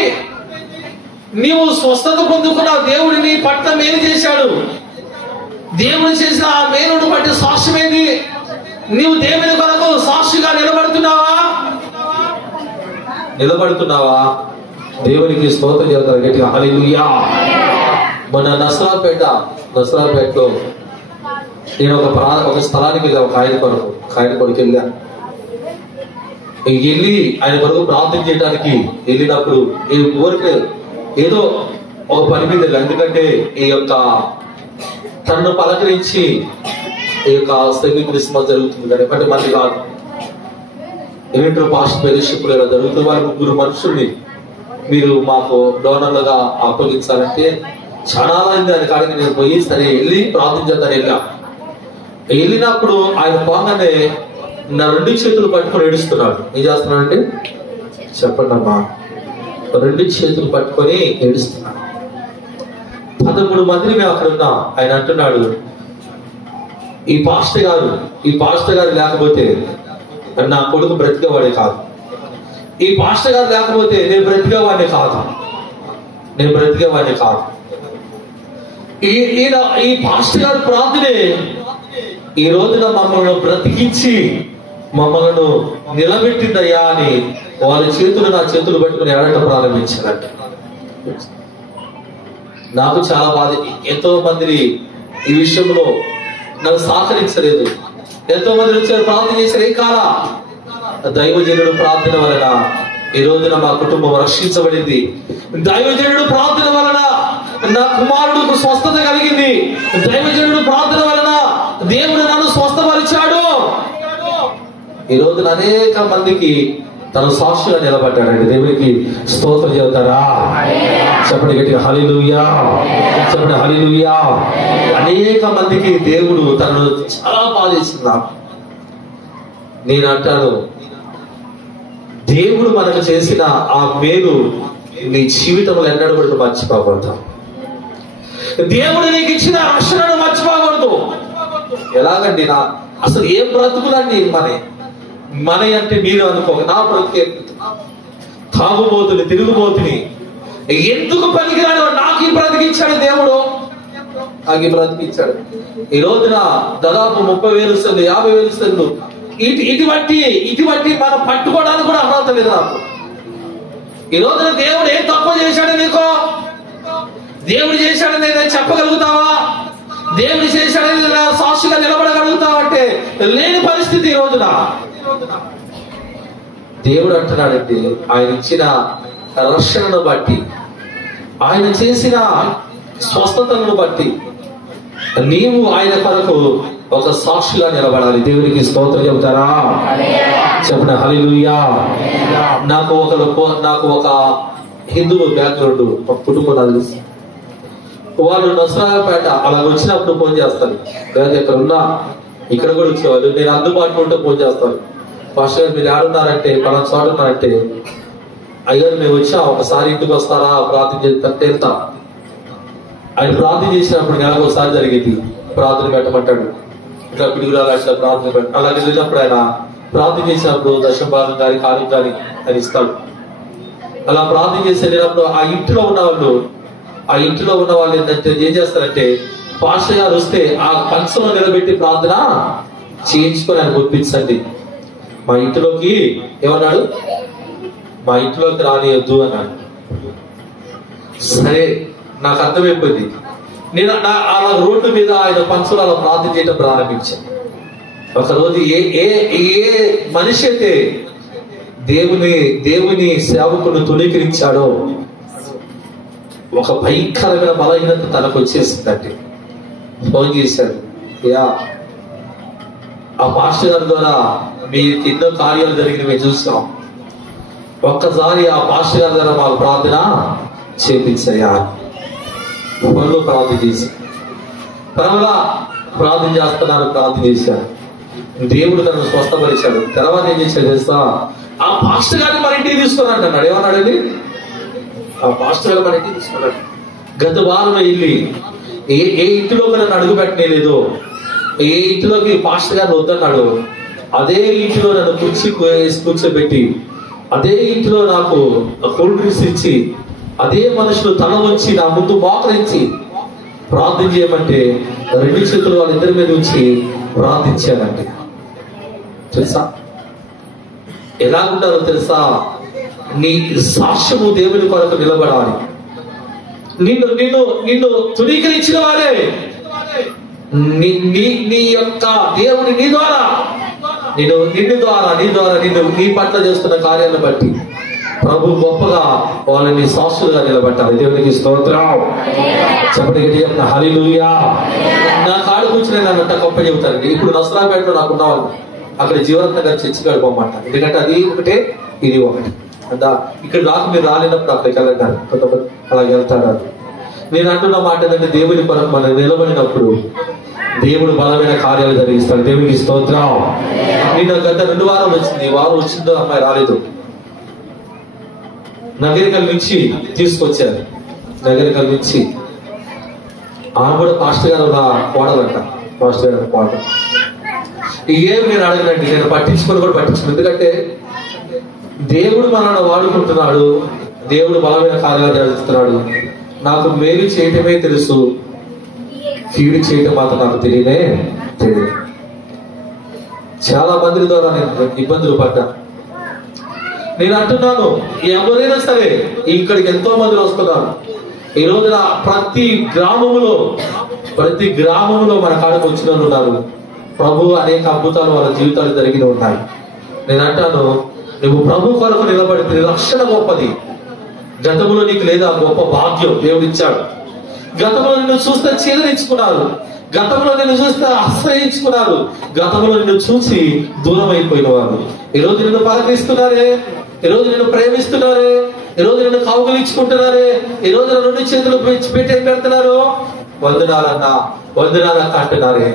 నీవు స్వస్థత పొందుకున్న దేవుడు నీ పట్ల మేలు చేశాడు, దేవుడు చేసిన ఆ మేలును బట్టి సాక్ష్యమేది. నీవు దేవుని కొరకు సాక్షిగా నిలబడుతున్నావా? దేవునికి స్తోత్రం చెబుతారు గట్టిగా హల్లెలూయా. మన నసరాపేటలో నేను ఒక స్థలానికి వెళ్ళా, ఒక ఆయన కొడుకు వెళ్ళి ఆయన కొరకు ప్రార్థన చేయడానికి వెళ్ళినప్పుడు ఊరికి ఏదో ఒక పని మీద, ఎందుకంటే ఈ యొక్క తనను పలకరించి ఈ యొక్క సెమీ క్రిస్మస్ జరుగుతుంది కానీ ఎప్పటి మంది కాదు, ఎలిటర్ పాస్ట్ ఫెలోషిప్ ఇలా జరుగుతుంది. వారి 3 మనుషుల్ని మీరు మాకు డోనర్లుగా అప్పగించాలంటే చాలా అయింది. దాని కాడికి నేను పోయి సరే వెళ్ళి ప్రార్థన చేద్దాను వెళ్ళినప్పుడు ఆయన పోగానే నా 2 చేతులు పట్టుకొని ఏడుస్తున్నాడు. ఏం చేస్తున్నాడంటే చెప్పండి అమ్మా, 2 చేతులు పట్టుకొని ఏడుస్తున్నాడు. 13 మందిని మేము అక్కడ ఉన్నాం. ఆయన అంటున్నాడు, ఈ పాస్టర్ గారు లేకపోతే నా కొడుకు బ్రతికేవాడే కాదు, ఈ పాస్టర్ గారు లేకపోతే నేను బ్రతికేవాడిని కాదు. ఈ పాస్టర్ గారు ప్రార్థనే ఈ రోజున మమ్మల్ని బ్రతికించి మమ్మల్ని నిలబెట్టిందయ్యా అని వాళ్ళ చేతులు నా చేతులు పట్టుకుని ఏడటం ప్రారంభించారంట. నాకు చాలా బాధ. ఎంతో మందిని ఈ విషయంలో నాకు సహకరించలేదు. ఎంతో మంది వచ్చారు, ప్రార్థన చేశారు. ఏ కాల దైవజనుడు ప్రార్థన వలన ఈ రోజున మా కుటుంబం రక్షించబడింది. దైవజనుడు ప్రార్థన వలన నా కుమారుడుకు స్వస్థత కలిగింది. దైవజనుడు ప్రార్థన వలన దేవుడు నన్ను స్వస్థపరిచాడు. ఈ రోజున అనేక మందికి తను సాక్షిగా నిలబడ్డాడండి. దేవునికి స్తోత్రం చెబుతారా? చెప్పండి గట్టిగా హల్లెలూయా, చెప్పండి హల్లెలూయా. అనేక మందికి దేవుడు తనను చాలా బాగా చేస్తున్నాడు. నేను అంటాను, దేవుడు మనకు చేసిన ఆ మేలు నీ జీవితంలో ఎన్నడూ కూడా మర్చిపోకూడదు. దేవుడు నీకు ఇచ్చిన రక్షణను మర్చిపోకూడదు. ఎలాగండి? అసలు ఏం బ్రతుకులండి మన అంటే మీరు అనుకోక, నా బ్రతుకే తాగుబోతుని, తిరుగుబోతుని, ఎందుకు పనికిరాడు? నాకు ఈ బ్రతికిచ్చాడు దేవుడు, నాకు ఈ బ్రతికిచ్చాడు. ఈ రోజున దాదాపు 30,000 సెల్లు, 50,000 సెల్లు ఇటువంటి మనం పట్టుకోవడానికి కూడా అర్హత లేదు నాకు. ఈ రోజున దేవుడు ఏం తక్కువ చేశాడు నీకో? దేవుడు చేశాడని నేను చెప్పగలుగుతావా? దేవుడు చేశాడని సాక్షిగా నిలబడగలుగుతావా అంటే లేని పరిస్థితి. ఈ రోజున దేవుడు అంటున్నాడంటే ఆయన ఇచ్చిన రక్షణను బట్టి, ఆయన చేసిన స్వస్థతలను బట్టి నీవు ఆయన కొరకు ఒక సాక్షిగా నిలబడాలి. దేవునికి స్తోత్రం చెబుతారా? చెప్పండి హల్లెలూయా. నాకు ఒక హిందూ బ్యాక్గ్రౌండ్, ఒక కుటుంబం నాకు తెలుసు. వాళ్ళు నసరాపేట అలా వచ్చినప్పుడు ఫోన్ చేస్తారు, లేదా ఇక్కడ ఉన్నా ఇక్కడ కూడా వచ్చేవాళ్ళు. నేను అందుబాటులో ఉంటే ఫోన్ చేస్తాను. ఫస్ట్ గారు మీరు ఆడున్నారంటే, పలానా చోట ఉన్నారంటే, అయ్యారు మేము వచ్చా ఒకసారి ఇంటికి వస్తారా, ప్రార్థన చేస్తారంటే వెళ్తా. ఆయన ప్రార్థన చేసినప్పుడు నెలకు ఒకసారి జరిగేది, ప్రార్థన పెట్టమంటాడు. ఇట్లా పిడుగురాలు అట్లా ప్రార్థన పెట్ట, అలా వెళ్ళినప్పుడు ఆయన ప్రార్థన చేసినప్పుడు దశభాగం కానీ కార్యం కానీ ఆయన ఇస్తాడు. అలా ప్రార్థన చేసి వెళ్ళినప్పుడు ఆ ఇంట్లో ఉన్న వాళ్ళు ఏంటంటే ఏం చేస్తారంటే, పాస్టర్ గారు వస్తే ఆ కంచంలో నిలబెట్టి ప్రార్థన చేయించుకొని ఆయన పంపించండి. మా ఇంట్లోకి ఏమన్నాడు? మా ఇంట్లోకి రానియద్దు అన్నాడు. సరే, నాకు అర్థమైపోయింది. నేను అలా రోడ్డు మీద ఆయన పంచులు అలా ప్రార్థన చేయడం ప్రారంభించాను. ఒకరోజు ఏ మనిషి అయితే దేవుని సేవకును తుణీకరించాడో ఒక భయంకరమైన బలహీనత తనకు వచ్చేసిందంటే ఫోన్ చేశాడు. ఆ పాస్టర్ గారి ద్వారా మీకు ఎన్నో కార్యాలు జరిగినవి మేము చూసాం. ఒక్కసారి ఆ పాస్టర్ గారి ద్వారా మాకు ప్రార్థన చేపించాయా? పనులు ప్రార్థన చేసి పరమలా ప్రార్థన చేశాను. దేవుడు నన్ను స్వస్థపరిచాడు. తర్వాత ఏం చేశాడు తెలుసా? ఆ పాస్టర్ గారిని మన ఇంటికి తీసుకున్నాడు అన్నాడు. ఏమన్నాడండి? ఆ పాస్టర్ గారు మన ఇంటికి తీసుకున్నాడు. గత వారం వెళ్ళి ఏ ఇంటిలోకి నన్ను అడుగు పెట్టలేదు, ఏ ఇంటిలోకి పాస్టర్ గారిని వద్దన్నాడు, అదే ఇంటిలో నన్ను కూర్చోబెట్టి, అదే ఇంటిలో నాకు కూల్ డ్రింక్స్ ఇచ్చి, అదే మనుషులు తల వచ్చి నా ముందు మోకరించి ప్రార్థన చేయమంటే 2 చేతులు వాళ్ళిద్దరి మీద ఉంచి ప్రార్థించానంటే తెలుసా? ఎలాగుంటారో తెలుసా? నీ సాక్ష్యము దేవుని కొరకు నిలబడాలి. నిన్ను తుణీకరించిన వారే నీ యొక్క దేవుని నీ ద్వారా నీ పట్ల చేస్తున్న కార్యాలను బట్టి ప్రభు గొప్పగా వాళ్ళని సాక్షులుగా నిలబెట్టాలి. దేవునికి స్తోత్రం. చెప్పండి గట్టిగా హల్లెలూయా. నా కాడు కూర్చుని నన్ను గొప్ప చెబుతారండి. ఇప్పుడు నసరాపేటలో నాకున్న వాళ్ళు అక్కడ జీవరత్న గారు చర్చికి వెళ్ళిపోమంట. ఎందుకంటే అది ఒకటే ఇది ఒకటి అంతా. ఇక్కడ రాకు మీరు రాలేనప్పుడు అక్కడికి వెళ్ళంటారు, కొంతమంది అలాగే వెళ్తారు. నేను అంటున్న మాట ఏంటంటే దేవుని కొరకు మనం నిలబడినప్పుడు దేవుడు బలమైన కార్యాలు జరిగిస్తాడు. దేవునికి స్తోత్రం. నిన్న గత 2 వారాలు వచ్చింది. ఈ వారం వచ్చిందో అమ్మాయి రాలేదు. నగరికల్ నుంచి తీసుకొచ్చారు. నగరికల్ నుంచి ఆమె కూడా పాస్టర్ గారు నా కోడలంట. పాస్టర్ గారు కోడలు ఏం నేను అడగనండి, నేను పట్టించుకుని ఎందుకంటే దేవుడు మనల్ని వాడుకుంటున్నాడు. దేవుడు బలమైన కార్యాలు జరిగిస్తున్నాడు. నాకు మేలు చేయటమే తెలుసు, కీడు చేయటం మాత్రం నాకు తెలియదు. చాలా మంది ద్వారా నేను ఇబ్బందులు పడ్డా. నేను అంటున్నాను, ఎవరైనా సరే ఇక్కడికి ఎంతో మంది వస్తున్నారు. ఈ రోజున ప్రతి గ్రామములో మన కాడకు వచ్చిన వాళ్ళు ఉన్నారు. ప్రభు అనేక అద్భుతాలు వాళ్ళ జీవితాలు జరిగి ఉంటాయి. నేను అంటాను, నువ్వు ప్రభు కొరకు నిలబడితే రక్షణ గొప్పది. గతంలో నీకు లేదా గొప్ప భాగ్యం దేవుడు ఇచ్చాడు. గతంలో నిన్ను చూస్తే చీదరించుకున్నారు, గతంలో నిన్ను చూస్తే ఆశ్రయించుకున్నారు, గతంలో నిన్ను చూసి దూరం అయిపోయిన వారు ఈరోజు నిన్ను పలకరిస్తున్నారే, ఈరోజు నిన్ను ప్రేమిస్తున్నారే, ఈరోజు నిన్ను కౌగులించుకుంటున్నారే, ఈరోజు 2 చేతులు పెడుతున్నారు. వందనాలక్క అంటున్నారే.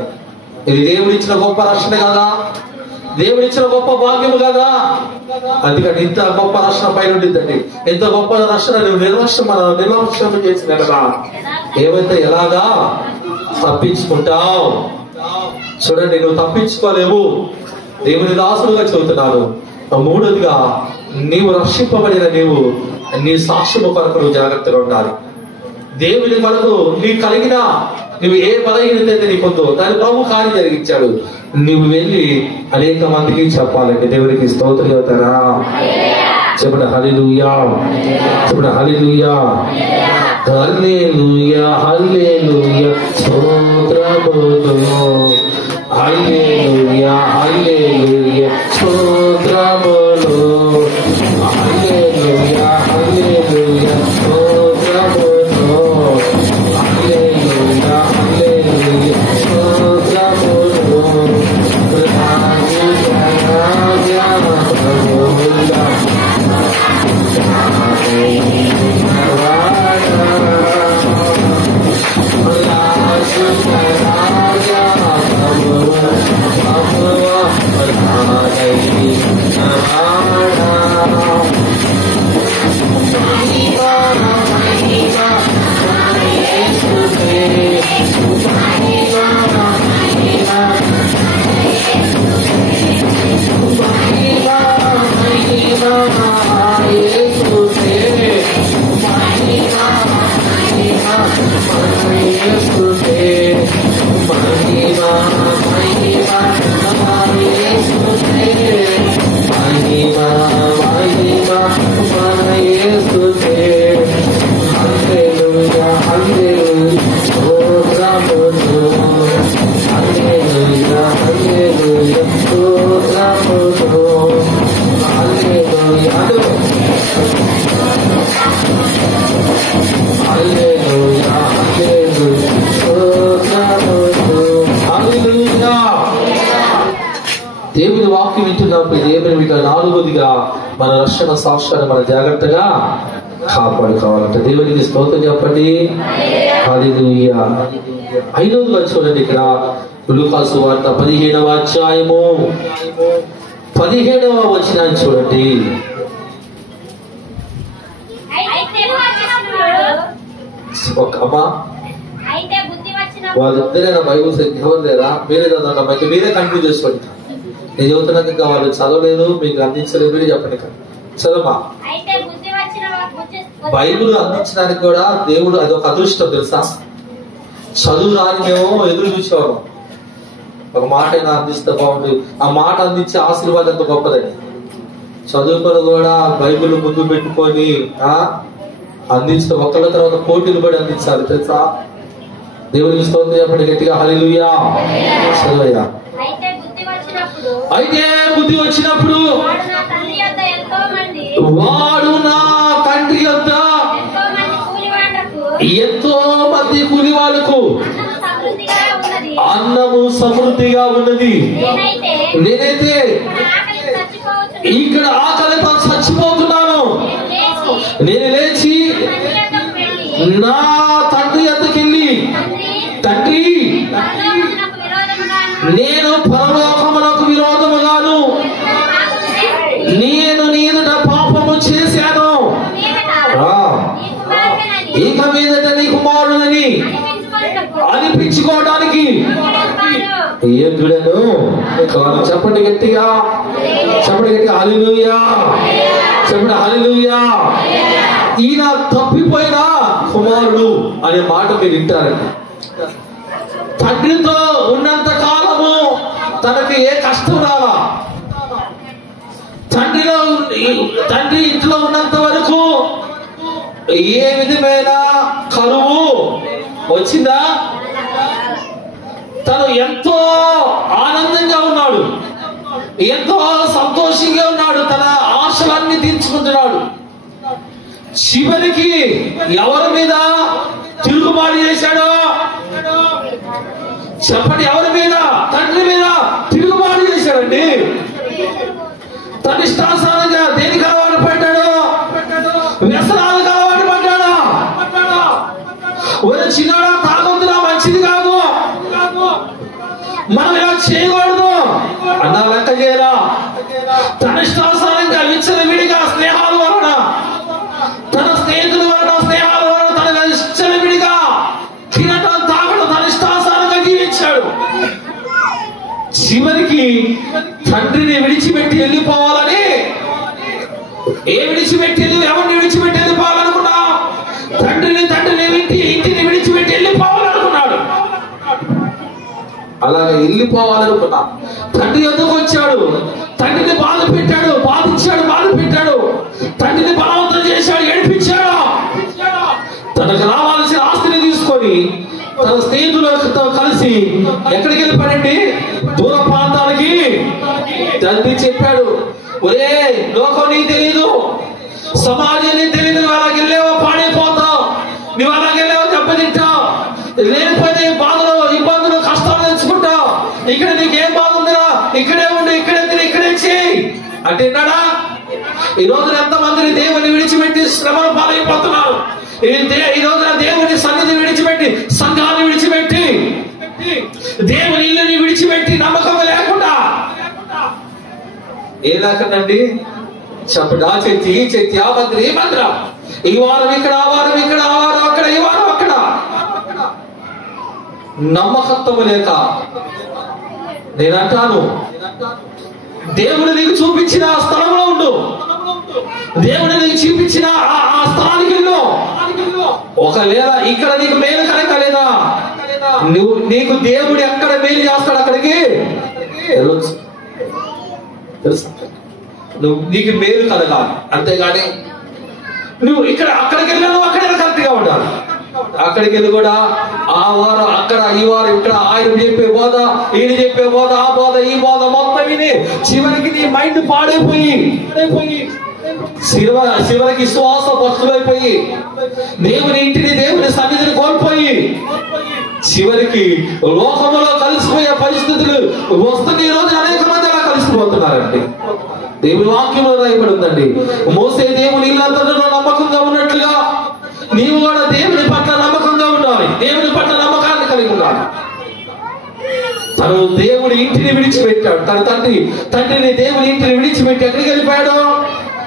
ఇది దేవుడు ఇచ్చిన గొప్ప రక్షణ కదా. దేవుడిచ్చిన గొప్ప భాగ్యము కదా. అందుకని ఇంత గొప్ప రక్షణ పైన ఉండిద్దండి. ఇంత గొప్ప రక్షణ నువ్వు నిర్లక్ష్యం చేసిన కదా ఏమైతే ఎలాగా తప్పించుకుంటావు? చూడండి, నువ్వు తప్పించుకోలేవు. దేవుని దాసులుగా చెబుతున్నాను. మూడోదిగా, నీవు రక్షింపబడిన నీ సాక్ష్యము కొరకు నువ్వు జాగ్రత్తగా ఉండాలి. దేవుని కొరకు నీకు కలిగిన నువ్వు ఏ బలహీనత అయితే నీకుందో దాని ప్రభు కార్యం జరిగించాడు. నువ్వు వెళ్ళి అనేక మందికి చెప్పాలండి. దేవునికి స్తోత్రం చెబుతారా? చెప్పండి హల్లెలూయా, చెప్పండి హల్లెలూయా, హల్లెలూయా, హల్లెలూయా, స్తోత్రములు, హల్లెలూయా, హల్లెలూయా, స్తోత్రములు, హల్లెలూయా, హల్లెలూయా, స్తోత్రములు, హల్లెలూయా, హల్లెలూయా, స్తోత్రములు, దేవుని వాక్యం వింటున్నప్పుడు దేవుని వీటిలో నాలుగోదిగా మన రక్షణ సాక్ష్యాన్ని మనం జాగ్రత్తగా కాపాడుకోవాలంట. దేవునికి స్తోత్రం చెప్పండి. హల్లెలూయా. ఐదోదిగా చూడండి, ఇక్కడ లూకాసు వార్త 15వ అధ్యాయము 17వ వచనాన్ని చూడండి. ఒక అమ్మ వాళ్ళిద్దరైనా బైబుల్ ఎవరు లేదా? మీరే చదవండి. అయితే మీరే కన్ఫ్యూజ్ చేసుకోండి. నేను చెబుతున్నాక ఇంకా వాళ్ళు చదవలేదు, మీకు అందించలేదు. మీరే చెప్పండి. చదవమా. బైబుల్ అందించడానికి కూడా దేవుడు అదొక అదృష్టం తెలుసా. చదువు రాని మేము ఎదురు చూసేవాళ్ళం. ఒక మాట అయినా అందిస్తే బాగుంది. ఆ మాట అందించే ఆశీర్వాదం ఎంత గొప్పదని. చదువుకొని కూడా బైబుల్ ముందు పెట్టుకొని అందించిన ఒకళ్ళ తర్వాత పోటీలు పడి అందించాలి తెలుసా. దేవునికి స్తోత్రం చెప్పండి గట్టిగా. హల్లెలూయా. చదవయ్యా. అయితే బుద్ధి వచ్చినప్పుడు వాడు నా తండ్రి యొద్ద ఎంతో మంది కూలి వాళ్ళకు అన్నము సమృద్ధిగా ఉన్నది. నేనైతే ఇక్కడ ఆకలితో చచ్చిపోతున్నాను. నేను లేచి నా తండ్రి యొద్దకెళ్ళి, తండ్రి, నేను పరలోకమునకు విరోధముగాను నేను నీ ఎదుట పాపము చేశాను. ఇక మీదట నీ కుమారులని అనిపించుకోవడానికి యోగ్యుడను కాదు. చెప్పండి గట్టిగా, చెప్పండి గట్టిగా. హల్లెలూయా, చెప్పండి హల్లెలూయా. ఈయన తప్పిపోయిన కుమారుడు అనే మాట మీరు వింటారండి. తండ్రితో ఉన్నంత కాలము తనకి ఏ కష్టం రాలా. తండ్రి ఇంట్లో ఉన్నంత వరకు ఏ విధమైన కరువు వచ్చిందా? తను ఎంతో ఆనందంగా ఉన్నాడు, ఎంతో సంతోషంగా ఉన్నాడు, తన ఆశలన్నీ తీర్చుకుంటున్నాడు. చివరికి ఎవరి మీద తిరుగుబాటు చేశాడో చెప్పండి. ఎవరి మీద? తండ్రి మీద తిరుగుబాటు చేశాడండి. తన ఇష్టానుసారంగా దేనికి అలవాటు పడ్డాడు? వ్యసనాలకు అలవాటు పడ్డాడా? ఒక చిన్నడా తాగొద్దురా, మంచిది కాదు, మనం ఇలా చేయకూడదు, అన్నా లెక్క చేయరా. తన ఇష్టానుసారంగా విచ్చలవిడిగా స్నేహాల వలన, తన స్నేహితుల వలన, స్నేహాల వలన తన విచ్చలవిడిగా తినటం తాగడం తన ఇష్టానుసారంగా జీవించాడు. చివరికి తండ్రిని విడిచిపెట్టి వెళ్ళిపోవాలని, ఎవరిని విడిచిపెట్టి వెళ్ళిపోవాలనుకున్నా? తండ్రిని ఇంటిని విడిచిపెట్టి వెళ్ళిపోవాలనుకున్నాడు. అలాగే వెళ్ళిపోవాలనుకున్నా. తండ్రి ఎందుకు వచ్చాడు? తండ్రిని బాధ పెట్టాడు, బాధ పెట్టాడు. తండ్రిని బలవంతం చేశాడు, ఏడిపించాడు. తనకు రావాల్సిన ఆస్తిని తీసుకొని తన స్నేహితులతో కలిసి ఎక్కడికి వెళ్ళిపోయాడండి? దూర ప్రాంతానికి. తండ్రి చెప్పాడు, ఒరే లోకం నీకు తెలియదు, సమాజం నీకు తెలియదు, నువ్వు అలాగ వెళ్ళావో పాడైపోతావు, నువ్వు అలాగ వెళ్ళావో దెబ్బతింటావు, లేకపోతే బాధలు, ఇబ్బందులు, కష్టాలు తెచ్చుకుంటావు. ఇక్కడ నీకేం బాధ ఉందిరా, ఇక్కడే ఉండి, ఇక్కడే చేయి అంటే విన్నాడా? ఈ రోజున ఎంతమందిని దేవుని విడిచిపెట్టి శ్రమల పాలైపోతున్నారు. ఈ రోజున దేవుని సన్నిధిని విడిచిపెట్టి, సంఘాన్ని విడిచిపెట్టి, దేవుని ఇల్లుని విడిచిపెట్టి నమ్మకం లేకుండా ఏ లేకండి చెప్పండి. ఆ చర్చి, ఈ చర్చి, ఆ మందిరం, ఈ మందిరం, ఈ వారం ఇక్కడ, ఆ వారం ఇక్కడ, ఆ వారం అక్కడ, ఈ వారం అక్కడ. నమ్మకత్వం లేక నేనంటాను, దేవుడు నీకు చూపించిన ఆ స్థలంలో ఉండు, దేవుడు నీకు చూపించిన ఆ స్థలానికి వెళ్ళు. ఒకవేళ ఇక్కడ నీకు మేలు కలగలేదా, నీకు దేవుడు ఎక్కడ మేలు చేస్తాడు అక్కడికి వెళ్ళొచ్చు. తెలుసా? నీకు మేలు కలగాలి, అంతేగాని నువ్వు అక్కడికి వెళ్ళాను అక్కడే కరెక్ట్ గా ఉండాలి. అక్కడికి వెళ్ళి కూడా ఆ వారం అక్కడ, ఈ వారం ఇక్కడ, ఆయన చెప్పే బోధ, ఈయన చెప్పే బోధ, ఆ బోధ, ఈ బోధ మొత్తం విని చివరికి నీ మైండ్ పాడైపోయి చివరికి శ్వాస భక్తులైపోయి దేవుని ఇంటిని, దేవుని సన్నిధిని కోల్పోయి చివరికి లోకములో కలిసిపోయే పరిస్థితులు వస్తుంది. ఈ రోజు అనేక మంది అలా కలిసిపోతున్నారండి. దేవుని వాక్యంలో రాయబడి ఉందండి, మోసే దేవుని ఇల్లంతటిలో నమ్మకంగా ఉన్నట్లుగా నీవు కూడా దేవుని పట్ల నమ్మకంగా ఉండాలి, దేవుని పట్ల నమ్మకాన్ని కలిగి ఉండాలి. తను దేవుని ఇంటిని విడిచిపెట్టాడు, తన తండ్రిని దేవుని ఇంటిని విడిచిపెట్టి ఎక్కడికి వెళ్ళిపోయాడు?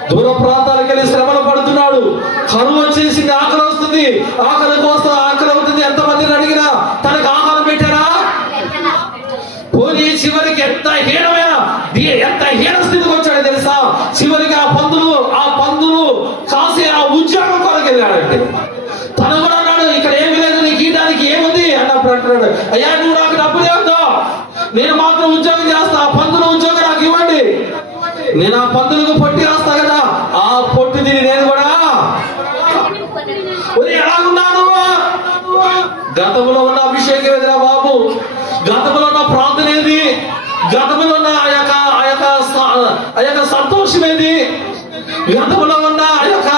దూర ప్రాంతాలకు వెళ్ళి శ్రమలు పడుతున్నాడు. కరువు వచ్చేసింది, ఆకలి వస్తుంది, ఆకలి అవుతుంది. ఎంతమందిని అడిగినా తనకు ఆహారం పెట్టారా? పోనీ చివరికి ఎంత హీన స్థితికి వచ్చాడు తెలుసా? చివరికి ఆ పందులు కాసే ఆ ఉద్యోగం కొరకు వెళ్ళాడంటే తను కూడా అన్నాడు, ఇక్కడ ఏమి లేదు, నీకు గీయడానికి ఏముంది అన్నప్పుడు అంటున్నాడు, అయ్యా నువ్వు నాకు డబ్బులు ఏమిటో, నేను మాత్రం ఉద్యోగం చేస్తా, ఆ పందుల ఉద్యోగం నాకు ఇవ్వండి, నేను ఆ పందులకు పొట్టి రాస్తా కదా, ఆ పొట్టి తిని నేను కూడా ఎలాగున్నాను. గతంలో ఉన్న అభిషేకం ఎదురా బాబు, గతంలో ఉన్న ప్రార్థన ఏది, గతంలో ఉన్న ఆ యొక్క సంతోషం ఏది, గతంలో ఉన్న ఆ యొక్క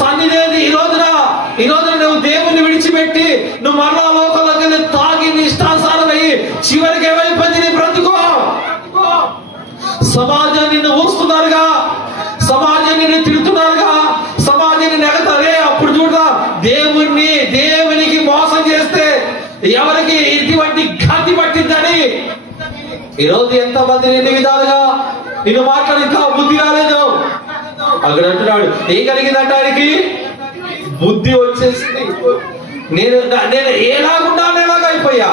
సన్నిధి ఏది? ఈ రోజున నువ్వు దేవుని విడిచిపెట్టి నువ్వు మరలా లోకంలోకి వెళ్ళి తాగి నీ ఇష్టానుసారమయ్యి చివరికి ఏమైపోయింది నీ బ్రతుకో. సమాజం నిన్ను ఊస్తున్నారుగా, సమాజం నిన్ను తిడుతున్నారుగా, సమాజాన్ని నెగతారే. అప్పుడు చూడరా, దేవునికి మోసం చేస్తే ఎవరికి ఇటువంటి గతి పట్టిందని ఈరోజు ఎంతమంది ఎన్ని విధాలుగా నిన్ను మాట్లాడి ఇంకా బుద్ధి రాలేదు. అక్కడ అంటున్నాడు, ఏం కలిగిందంటే ఆయనకి బుద్ధి వచ్చేసింది. నేను ఎలాగున్నాను ఎలాగైపోయా.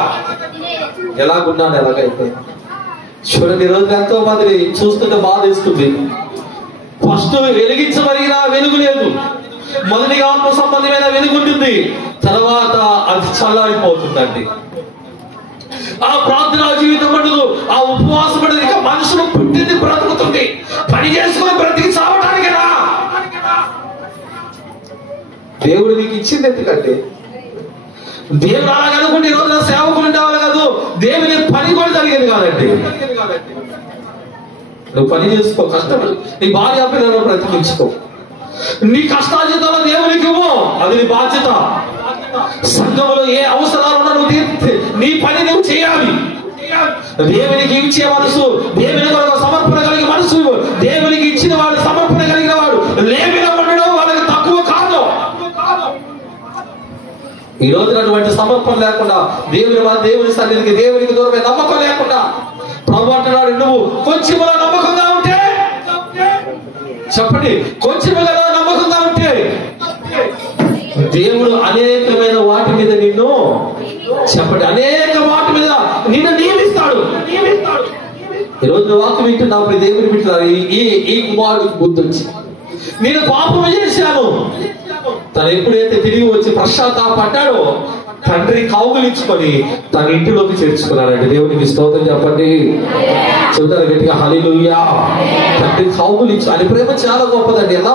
చూడండి, ఈరోజు ఎంతో మంది చూస్తుంటే బాధ ఇస్తుంది. ఫస్ట్ వెలిగించబడిన వెలుగు లేదు, మొదటిగా ఆత్మ సంబంధమైన వెలుగు ఉంటుంది, తర్వాత అది చల్లారిపోతుందండి. ఆ ప్రార్థనా జీవితం ఉండదు, ఆ ఉపవాసం ఉండదు. ఇక మనుషులు పుట్టింది బ్రతుకుతుంది, పని చేసుకుని బ్రతికి చావటానికేనా? దేవుడు నీకు ఇచ్చింది ఎందుకంటే దేవుడు అలాగనుకుంటే ఈ రోజున సేవకులు ఉండేవాళ్ళు కాదు, దేవుని పని కూడా జరిగేది కాదండి. నువ్వు పని చేసుకో, కష్టపడు, నీ భార్య పిల్లలను బ్రతికించుకో, నీ కష్టాజీతంలో దేవునికి ఇవ్వు, అది నీ బాధ్యత. సంఘంలో ఏ అవసరాలు ఉన్నా నువ్వు నీ పని నువ్వు చేయాలి. దేవునికి ఇచ్చే మనసు, దేవుని సమర్పణ కలిగిన మనసు, దేవునికి ఇచ్చిన వాడు సమర్పణ కలిగిన వాడు లేమిన ఉండడం వాళ్ళకి తక్కువ కాదు. ఈ రోజున అటువంటి సమర్పణ లేకుండా దేవుని సన్నిధికి దేవునికి దూరమే నమ్మకం లేకుండా ప్రభు అంటున్నాడు, నువ్వు కొంచెములా నమ్మకంగా ఉంటే, చెప్పండి, కొంచెముగా నమ్మకంగా ఉంటే దేవుడు అనేకమైన వాటి మీద నిన్ను, చెప్పండి, అనేక వాటి మీద నిన్ను నియమిస్తాడు. ఈరోజు వాక్యం వింటున్నప్పుడు దేవుని వింటున్నారు. ఈ కుమారుడికి బుద్ధి వచ్చి, నేను పాపం చేశాను, తను ఎప్పుడైతే తిరిగి వచ్చి పశ్చాత్తాపడ్డాడో తండ్రి కౌగిలించుకొని తన ఇంటిలోకి చేర్చుకున్నాడండి. దేవునికి స్తోత్రం చెప్పండి. చెబుతారు గట్టిగా హల్లెలూయా. తండ్రి కౌగిలించు. ఆయన ప్రేమ చాలా గొప్పదండి. ఎలా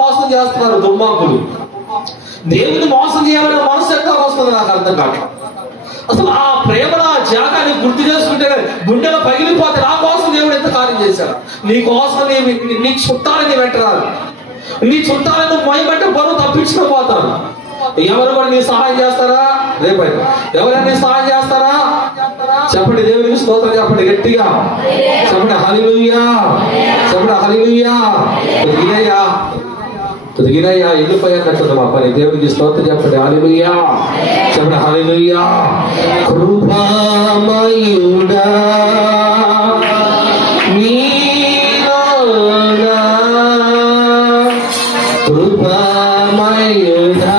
మోసం చేస్తున్నారు దుర్మార్గులు. దేవుని మోసం చేయాలనే మనసు ఎట్లా వస్తుంది నాకు అర్థం కాదు. అసలు ఆ ప్రేమను, ఆ త్యాగాన్ని గుర్తు చేసుకుంటే గుండెలో పగిలిపోతే నా కోసం దేవుడు ఎంత కార్యం చేశాడు. నీ కోసం నీ చుట్టాలని పెట్టరాదు, నీ చుట్టాలను మొయ్యబట్టే బరువు తప్పించుకోపోతాను. ఎవరు కూడా నీ సహాయం చేస్తారా? రేపైనా ఎవరైనా నీ సహాయం చేస్తారా? చెప్పండి, దేవునికి స్తోత్రం చెప్పండి, గట్టిగా చెప్పండి హల్లెలూయా, చెప్పండి హల్లెలూయా. కుదిగినయ్యా వెళ్ళిపోయాకట్టుంది మా పని. దేవునికి స్తోత్రం చెప్పండి, హల్లెలూయా, చెప్పండి హల్లెలూయా. కృపామయుడా నీలోనా, కృపామయుడా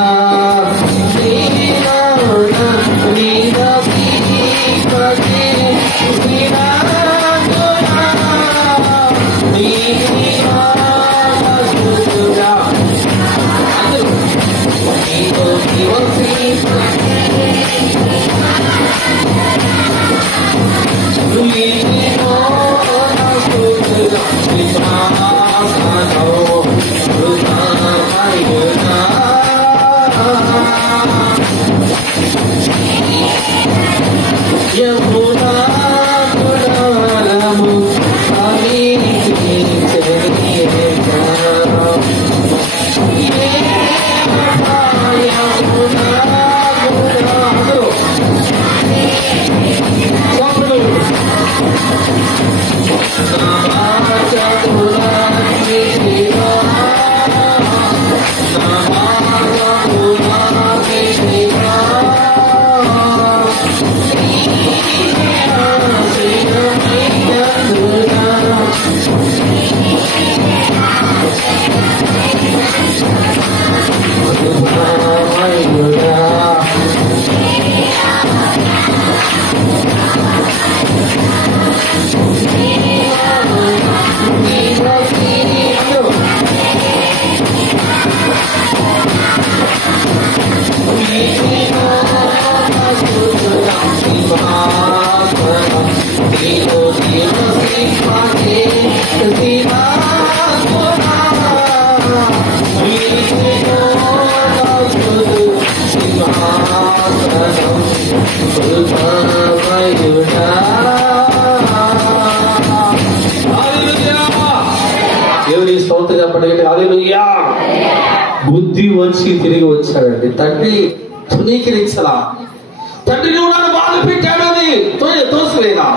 బుద్ధి వచ్చి తిరిగి వచ్చాడండి. తండ్రి తునీకరించలా. తండ్రి నువ్వు నన్ను బాధ పెట్టాడని తోసివేనా?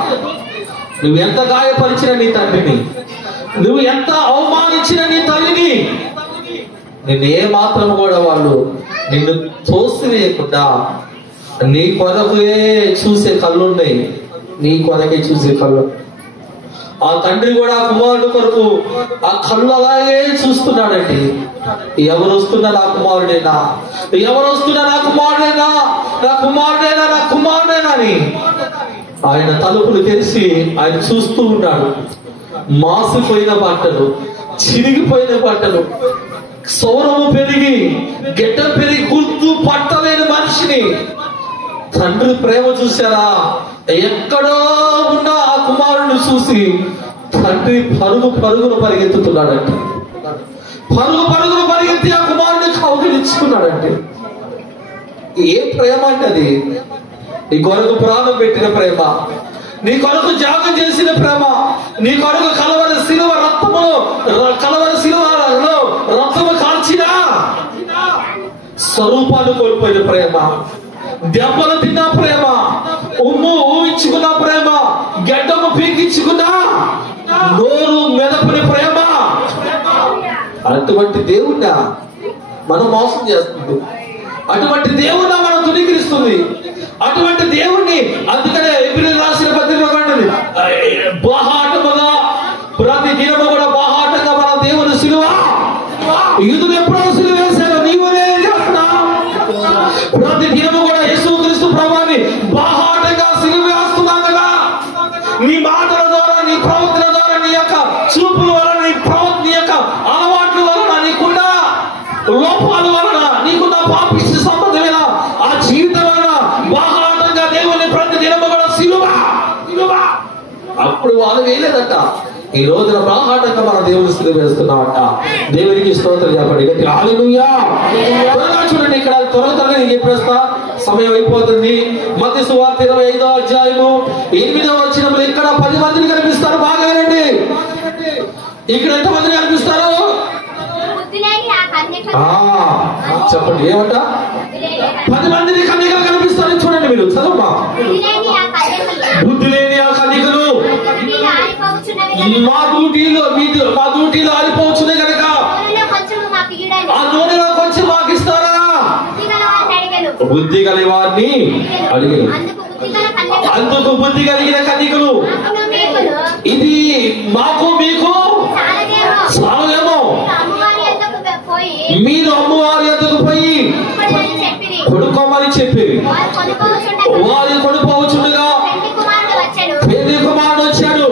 నువ్వు ఎంత గాయపరిచిన నీ తండ్రిని, నువ్వు ఎంత అవమానించిన నీ తల్లిని, నిన్ను ఏ మాత్రం కూడా వాళ్ళు నిన్ను తోసివేయకుండా నీ కొరకే చూసే కళ్ళున్నాయి. నీ కొరకే చూసే కళ్ళు. ఆ తండ్రి కూడా ఆ కుమారుడు కొరకు ఆ కళ్ళు అలాగే చూస్తున్నాడండి. ఎవరు వస్తున్నా నా కుమారుడేనా, ఎవరు వస్తున్నా నా కుమారుడేనా, నా కుమారుడేనా, నా కుమారుడేనా అని ఆయన తలుపులు తెరిచి ఆయన చూస్తూ ఉన్నాడు. మాసిపోయిన బట్టలు, చిరిగిపోయిన బట్టలు, సౌరము పెరిగి గెడ్డ పెరిగి గుర్తు పట్టలేని మనిషిని తండ్రి ప్రేమ చూశారా? ఎక్కడో ఉన్న ఆ కుమారుడిని చూసి తండ్రి పరుగును పరిగెత్తుతున్నాడంటే, పరుగును పరిగెత్తి ఆ కుమారుడిని కౌగిలించుకున్నాడంటే ఏ ప్రేమ అంటే అది? నీ కొరకు ప్రాణం పెట్టిన ప్రేమ, నీ కొరకు త్యాగం చేసిన ప్రేమ, నీ కొరకు కలవరి శిలువ రక్తము కాల్చిన స్వరూపాన్ని కోల్పోయిన ప్రేమ, దెబ్బలు తిన్న ప్రేమ, ఊహించుకున్న ప్రేమ, గడ్డము పీకించుకున్న నోరు మెదపని ప్రేమ. అటువంటి దేవుడా మనం మోసం చేస్తుంది. అటువంటి దేవుడు మనం తునీకరిస్తుంది. అటువంటి దేవుణ్ణి అందుకనే ఎబ్రీయులకు రాసిన పత్రికలో కండి, బాహాటముగా ప్రతి దినము కూడా బాహాటంగా మన దేవుని సిలువ యూదులు ఎప్పుడో సిలువ వేశారు, నీవు చేస్తున్నావు. ప్రతి దినము కూడా యేసుక్రీస్తు ప్రభువుని బాహాటంగా సిలువ వేస్తున్నాం కదా. నీ మాటల ద్వారా, నీ ప్రవర్తన ద్వారా, నీ యొక్క చూపుల వలన, నీ యొక్క అలవాట్ల వలన, నీకున్న లోపాల వలన, నీకున్న పాపిష్టి సంబంధమైన ఆ జీవితం వలన బాహాటంగా దేవుని ప్రతి దినము కూడా సిలువ. అప్పుడు వాళ్ళు వేయలేదట, ఈ రోజున బాహాటంగా మన దేవుని సిలువ వేస్తున్నామట. దేవునికి స్తోత్రం చెప్పండి గట్టి హల్లెలూయా. త్వరగా చూడండి, ఇక్కడ త్వరగా నేను చెప్పేస్తా, సమయం అయిపోతుంది. మత్తయి సువార్త 25వ అధ్యాయము 8వ వచనంలో ఇక్కడ 10 మందిని కనిపిస్తారు. బాగా వినండి, ఇక్కడ ఎంత మంది కనిపిస్తారు? చెప్పండి ఏమంట? 10 మందిని కన్యకలు కనిపిస్తారు. చూడండి, మీరు చదవమ్మా. బుద్ధి లేని ఆ కన్యకలు మా డ్యూటీలో ఆరిపోవచ్చునే కనుక ఆ నూనెలో కొంచెం మాకు ఇస్తారా? బుద్ధి కలిగిన వారిని అడిగారు. అందుకు బుద్ధి కలిగిన కన్యకలు, ఇది మాకు మీకు చాలదేమో, మీరు అమ్మవారి యొద్దకు పోయి కొనుక్కోమని చెప్పి వారి కొనుక్కోవచ్చుండగా పెళ్లి కుమారుడు వచ్చాడు,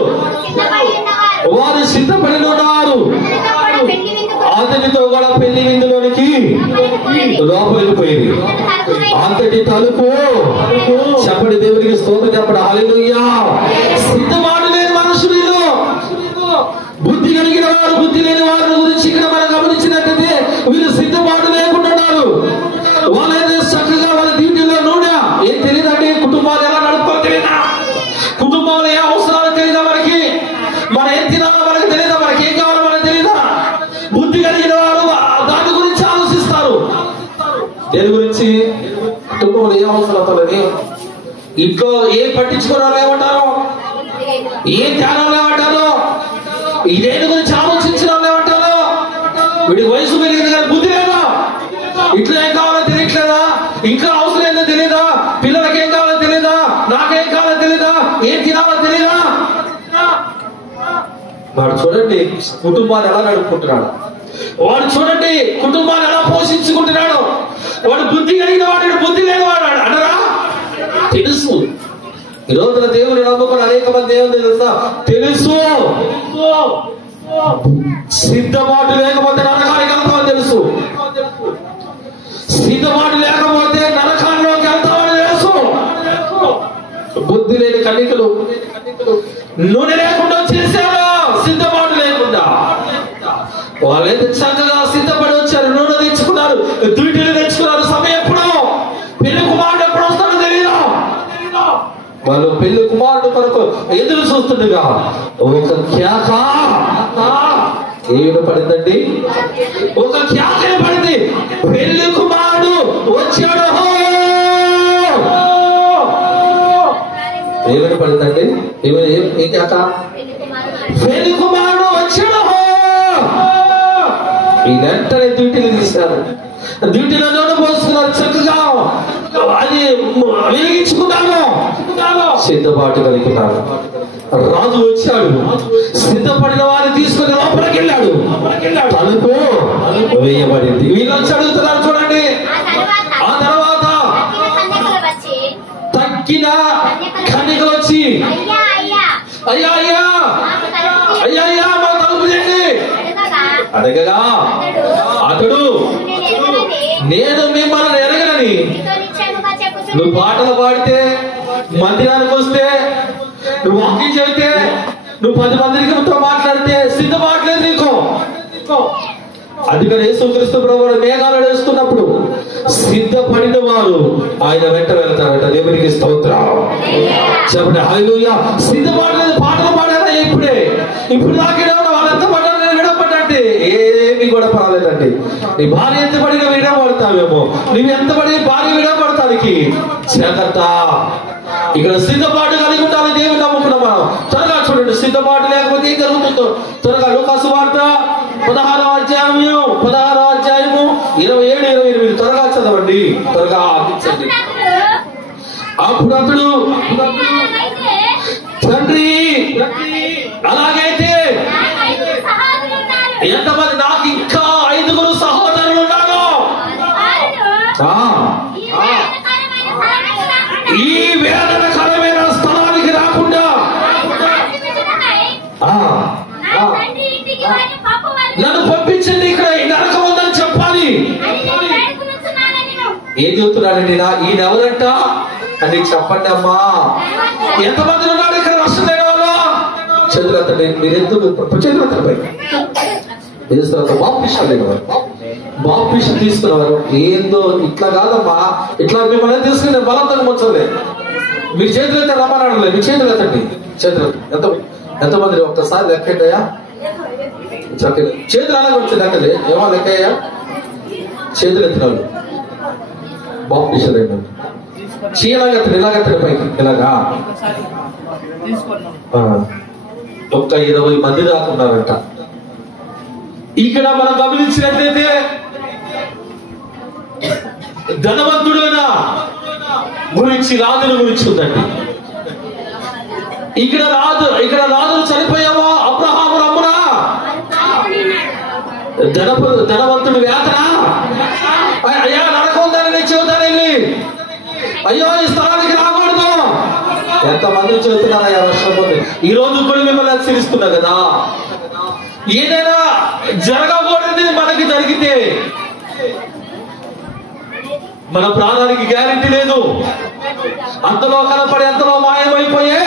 వారు సిద్ధపడి ఉన్నారు. అతనితో కూడా పెళ్లి విందులోనికి లోపలికి పోయింది. అంతటి తలుపు చెప్పండి, దేవునికి స్తోత్రం చెప్పండి హల్లెలూయా. సిద్ధపాటు లేని మనుషులు, బుద్ధి కలిగిన వారు, బుద్ధి లేని వారి గురించి ఇక్కడ మనం గమనించినట్టయితే వీళ్ళు సిద్ధపాటు లేకుండా ఉన్నారు. వాళ్ళైతే చక్కగా వాళ్ళ డ్యూటీలో నూనె ఏం తెలియదండి, కుటుంబాలు ఎలా నడుపుకోవాలి తెలియదా, కుటుంబంలో ఏ అవసరాలు తెలియదా, మనం ఏం తినాలో మనకు తెలియదా, మనకి ఏం కావాలో మనకు తెలియదా. బుద్ధి కలిగిన వారు దాని గురించి ఆలోచిస్తారు. దేని గురించి? కుటుంబంలో ఏ అవసరాలు, ఇంట్లో ఏ పట్టించుకోవడం ఏమంటారు, ఏ ధ్యానం ఏమంటారు, ఇదేని గురించి ఆలోచించడం ఏమంటారు. వీడి వయసు పెరిగింది కానీ బుద్ధి లేదా, ఇట్లా ఏం కావాలో తెలియట్లేదా, ఇంకా అవసరం ఏందో తెలియదా, పిల్లలకి ఏం కావాలో తెలియదా, నాకేం కావాలో తెలియదా, ఏం తినాలో తెలియదా. వాడు చూడండి కుటుంబాన్ని ఎలా నడుపుకుంటున్నాడు, వాడు చూడండి కుటుంబాన్ని ఎలా పోషించుకుంటున్నాడు. వాడు బుద్ధి కలిగిన వాడు, బుద్ధి లేని వాడు అనరా? తెలుసు. ఈ రోజున దేవుని నమ్ముకుని అనేక మంది దేవుని తెలుసు. సిద్ధపాటు లేకపోతే నరకానికి వెళ్తామని తెలుసు, సిద్ధపాటు లేకపోతే నరకాల్లోకి వెళ్తామని తెలుసు. బుద్ధి లేని కన్యకలు నూనె లేకుండా చేశారు, సిద్ధపాటు లేకుండా. వాళ్ళైతే చక్కగా సిద్ధపడి వచ్చారు, నూనె తెచ్చుకున్నారు, దుడ్డులు తెచ్చుకున్నారు. సమయం ఎప్పుడు, పెళ్లి కుమారుడు ఎప్పుడు వస్తాడో తెలియదు. వాళ్ళు పెళ్లి కుమారుడు కొరకు ఎదురు చూస్తుండగా ఒక కేక ఏడు పడిందండి, ఒక కేక పడింది, పెళ్లి కుమారుడు వచ్చాడు. ఏమైనా పడిందండి, ఏ కేక? పెళ్లి కుమారుడు వచ్చాడు. ఈ వెంటనే డ్యూటీలు తీశారు, డ్యూటీలో నూనె పోస్తున్నారు, చక్కగా అది వెలిగించుకున్నాను, సిద్ధపాటు కలుగుతారు. రాజు వచ్చాడు, సిద్ధపడిన వారిని తీసుకుని లోపలికి వెళ్ళాడు, తలుపు వేయబడింది. వీళ్ళు వచ్చి అడుగుతున్నారు చూడండి. ఆ తర్వాత తక్కిన కన్యకలు వచ్చి అయ్యా అయ్యా అయ్యా అయ్యా మా తలుపు చేయండి అడగగా అతడు, నేను మిమ్మల్ని ఎరగనని, నువ్వు పాటలు పాడితే, మందిరానికి వస్తే, నువ్వు వాకింగ్ చెబితే, నువ్వు 10 మందితో మాట్లాడితే సిద్ధపాట్లేదు నీకు. అందుకని యేసుక్రీస్తు ప్రభువు మేఘాలు వేస్తున్నప్పుడు సిద్ధపడిన వారు ఆయన వెంట వెళ్తారట. దేవునికి స్తోత్రం చెప్పండి హల్లెలూయా. సిద్ధపడలేదు, పాటలు పాడారా ఇప్పుడు దాకా వాళ్ళు ఎంత పడ్డారు, నేను విడపడ్డంటే ఏమి కూడా పర్వాలేదండి. నీ భార్య ఎంత పడినా విడపడతావేమో, నువ్వు ఎంత పడి భార్య విడపడతానికి చేత. ఇక్కడ సిద్ధపాటు కలిగి ఉండాలి, దేవుని నమ్ముకున్నాం మనం. త్వరగా చూడండి, సిద్ధపాటు లేకపోతే ఏం జరుగుతుందో త్వరగా లూకా సువార్త 16వ అధ్యాయము 27, 28 త్వరగా చదవండి, త్వరగా ఆపించండి. అప్పుడు అతడు తండ్రి అలాగైతే ఎంతమంది నాకు ఇంకా 5 సహోదరులు ఉన్నారు, ఈ వేదనకరమైన స్థలానికి రాకుండా నన్ను పంపించండి, ఇక్కడ నరకం ఉందని చెప్పాలి. ఏం చెబుతున్నాడండి? ఈయన ఎవరంట అని చెప్పండి అమ్మా. ఎంతమంది ఉన్నాడు ఇక్కడ రక్షణ లేని వాళ్ళు? చేతులెత్తండి. మీరు ఎందుకు చేతులెత్తండి? బాప్టిషన్ లేనివారు, బాప్టిషన్ తీసుకున్నవారు ఏందో ఇట్లా కాదమ్మా, ఇట్లా మిమ్మల్ని తీసుకుని నేను బలవంతంగా ముంచలేదు. మీరు చేతులు ఎత్తే రమ్మనడలేదు, మీ చేతులు ఎత్తండి. చేతులు ఎంతమంది ఒక్కసారి లెక్కండియా? చేతులు అలాగే వచ్చి లెక్కలే ఏమో లెక్కయ్యా. చేతులు ఎత్తినాడు బాప్టిషన్ లేని చీలాగెత్తడు, ఇలాగెత్తడు పైకి ఇలాగా. ఒక్క 20 మంది దాకున్నారంట. ఇక్కడ మనం గమనించినట్లయితే ధనవంతుడైన గురించి రాజుల గురించి ఉందండి. ఇక్కడ రాజులు చనిపోయావా? అబ్రహాము రమ్మునా ధనవంతుడు వేతన అయ్యా నరకం ఉందని నేను చెబుతాను, అయ్యో ఈ స్థలానికి రాకూడదు. ఎంతమంది చెబుతున్నారయ్యా వర్షం? ఈ రోజు కూడా మిమ్మల్ని హెచ్చరిస్తున్నా కదా, ఏదైనా జరగకూడదు మనకి జరిగితే మన ప్రాణానికి గ్యారెంటీ లేదు. అంతలో కనపడి అంతలో మాయమైపోయే.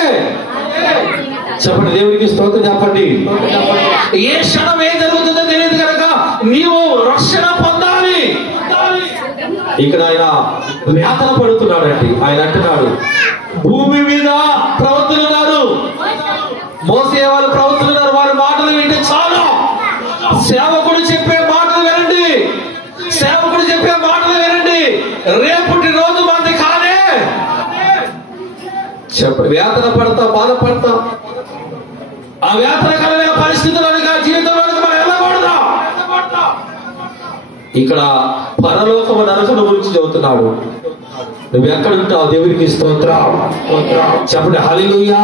చెప్పండి, దేవుడికి స్తోత్రం చెప్పండి. ఏ క్షణం ఏం జరుగుతుందో తెలియదు కనుక నీవు రక్షణ పొందాలి. ఇక్కడ ఆయన వేతన పడుతున్నాడండి. ఆయన అంటున్నాడు, భూమి మీద ప్రవక్తలు ఉన్నారు, మోసే వాళ్ళు ప్రవక్తలు ఉన్నారు, వారి మాటలు వింటే చాలు. సేవకుడు చెప్పే మాటలు వినండి, సేవకుడు చెప్పే మాటలు వినండి. రేపటి రోజు మంది కాదే. చెప్పండి, వేతన పడతా, బాధపడతా, ఆ వేతనకరమైన పరిస్థితుల్లోనిగా జీవితంలోనికి మనం వెళ్ళకూడదా? ఇక్కడ పరలోకము నరకం గురించి చెబుతున్నాడు. నువ్వు ఎక్కడుంటావు? దేవుడికి స్తోత్రం చెప్పండి. హల్లెలూయా.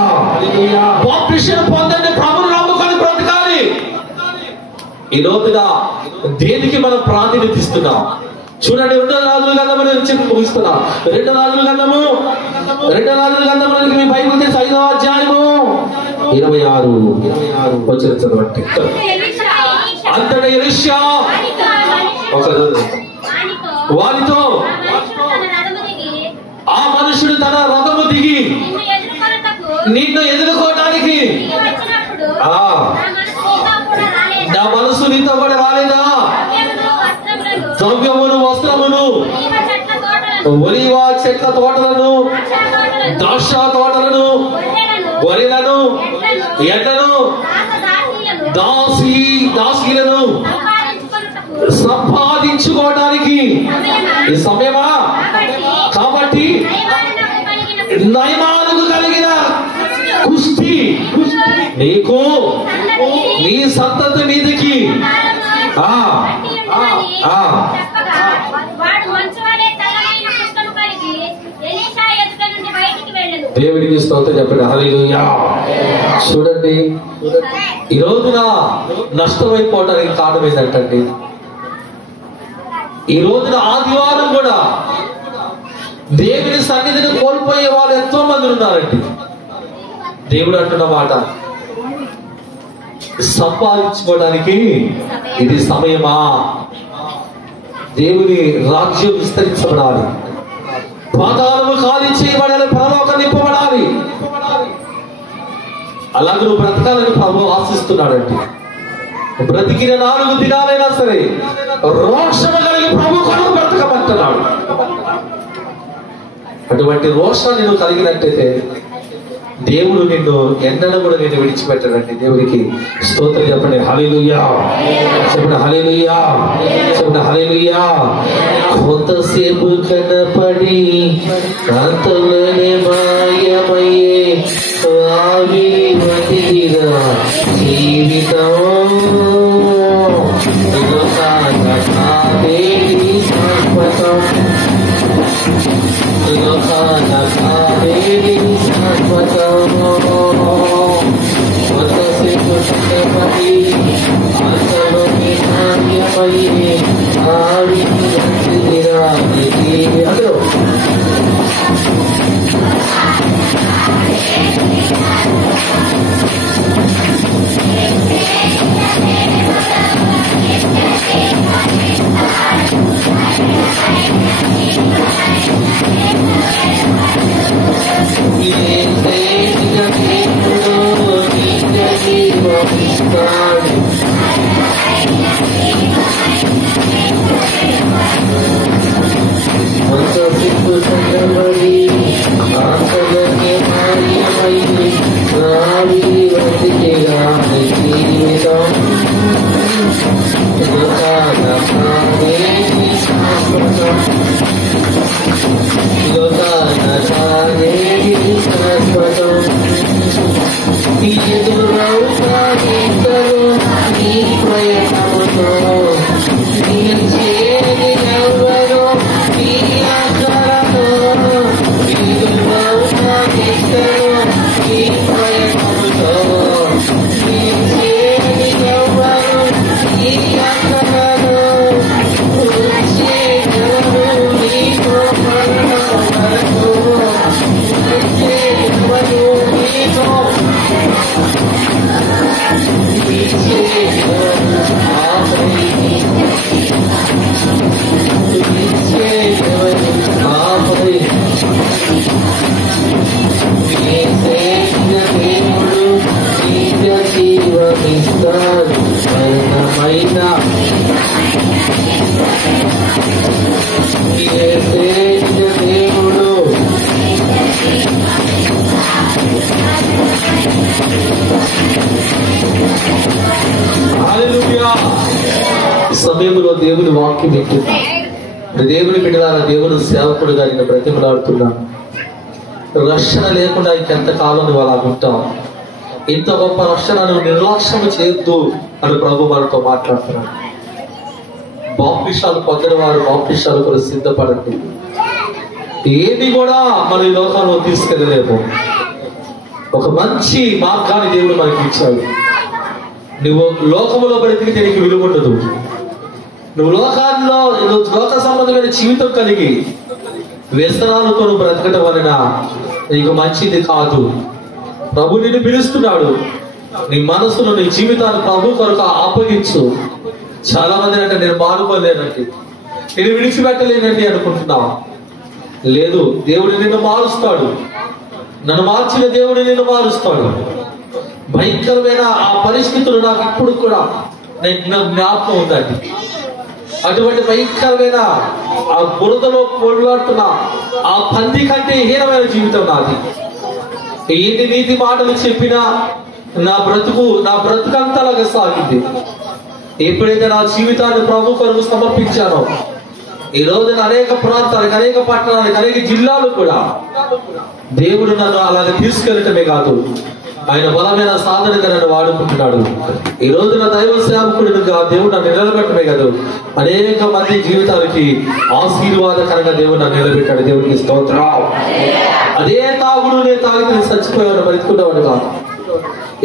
బాప్టిషన్ పొందండి, ప్రభువును నమ్ముకొని బ్రతకాలి. ఈ రోజున దేనికి మనం ప్రాధాన్యత ఇస్తున్నాం? చూడండి, 2 రాజుల గ్రంథము చెప్పి ముగిస్తున్నా. 2 రాజుల గ్రంథము మీ బైబిల్ తెచ్చి 5వ అధ్యాయము 26 వచ్చిన చదవండి. అంతటి ఎలీషా వారితో ఆ మనుషుడు తన రథము దిగి నిన్ను ఎదుర్కోవటానికి నా మనసు నీతో కూడా రాలేదా? ద్రవ్యమును, వస్త్రమును, ఒలివ చెట్ల తోటలను, ద్రాక్ష తోటలను, గొర్రెలను, ఎడ్లను, దాసీలను సంపాదించుకోవడానికి ఈ సమయమా? కాబట్టి నయమాలకు కలిగిన కుస్తీ నీకు నీ సంతతి మీదకి దేవుడికి స్తోత్రం చెప్పండి. హల్లెలూయా. చూడండి, ఈ రోజున నష్టమైపోవడానికి కారణం ఏంటంటే, ఈ రోజున ఆదివారం కూడా దేవుని సన్నిధిని కోల్పోయే వాళ్ళు ఎంతో మంది ఉన్నారండి. దేవుడు అంటున్న మాట, సంపాదించుకోవడానికి ఇది సమయమా? దేవుని రాజ్యం విస్తరించబడాలి, పాతాళము ఖాళీ చేయబడాలి, పరలోకం నింపబడాలి. అలాగే నువ్వు బ్రతకాలని ప్రభు ఆశిస్తున్నాడండి. బ్రతికిన 4 దినాలైనా సరే రోషము కలిగి ప్రభు కొరకు బ్రతకమంటున్నాడు. అటువంటి రోషాన్ని నువ్వు కలిగినట్టయితే దేవుడు నిన్ను ఎన్నడూ కూడా నిన్ను విడిచిపెట్టాడండి. దేవుడికి స్తోత్రం చెప్పండి. హల్లెలూయా చెప్పండి. హల్లెలూయా చెప్పండి. హల్లెలూయా. కొంతసేపు కనపడి అంతలోనే మాయమయ్యే ఆవిరివతిగా జీవితం సమయంలో దేవుని వాక్యం వింటున్నా, దేవుని బిడ్డలారా, దేవుని సేవకుడుగా నేను బ్రతిమలాడుతున్నాను. రక్షణ లేకుండా ఇంకెంతకాలం నువ్వు అలా ఉంటాం? ఇంత గొప్ప రక్షణను నిర్లక్ష్యం చేయొద్దు అని ప్రభు మనతో మాట్లాడుతున్నాడు. బాప్తిసాలు పొందిన వారు బాప్తిసాలు కూడా సిద్ధపడండి. ఏది కూడా మన ఈ లోకంలో తీసుకెళ్ళలేము. ఒక మంచి మార్గాన్ని దేవుడు మనకి ఇచ్చాడు. నువ్వు లోకములో బ్రతికితే నీకు విలువ ఉండదు. నువ్వు లోక సంబంధమైన జీవితం కలిగి వ్యసనాలతో బ్రతకటం వలన నీకు మంచిది కాదు. ప్రభు నిన్ను పిలుస్తున్నాడు. నీ మనసును, నీ జీవితాన్ని ప్రభు కొరకు అప్పగించు. చాలా మంది అంటే నేను మారుకోలేనండి, నేను విడిచిపెట్టలేనండి అనుకుంటున్నావు. లేదు, దేవుడు నిన్ను మారుస్తాడు. నన్ను మార్చిన దేవుడు నిన్ను మారుస్తాడు. భయంకరమైన ఆ పరిస్థితులు నాకు ఇప్పుడు కూడా జ్ఞాపకం ఉందండి. అటువంటి భయంకరమైన ఆ బురదలో పొడులాడుతున్న ఆ పంది కంటే హీనమైన జీవితం నాది. ఎన్ని నీతి మాటలు చెప్పినా నా బ్రతుకంతలాగా సాగింది. ఎప్పుడైతే నా జీవితాన్ని ప్రభు కొరకు సమర్పించానో, ఈ రోజున అనేక ప్రాంతాలకు, అనేక పట్టణాలకు, అనేక జిల్లాలు కూడా దేవుడు నన్ను అలాగే తీసుకెళ్ళటమే కాదు, ఆయన బలమైన సాధనగా నన్ను వాడుకుంటున్నాడు. ఈ రోజున దైవ సేవకుడిగా దేవుడు నన్ను నిలబెట్టమే కాదు, అనేక మంది జీవితాలకి ఆశీర్వాదకరంగా దేవుడు నన్ను నిలబెట్టాడు. దేవుడికి స్తోత్రం. అదే తాగుడు నేను తాగితే చచ్చిపోయాను, బ్రతుకున్నవాడు కాదు.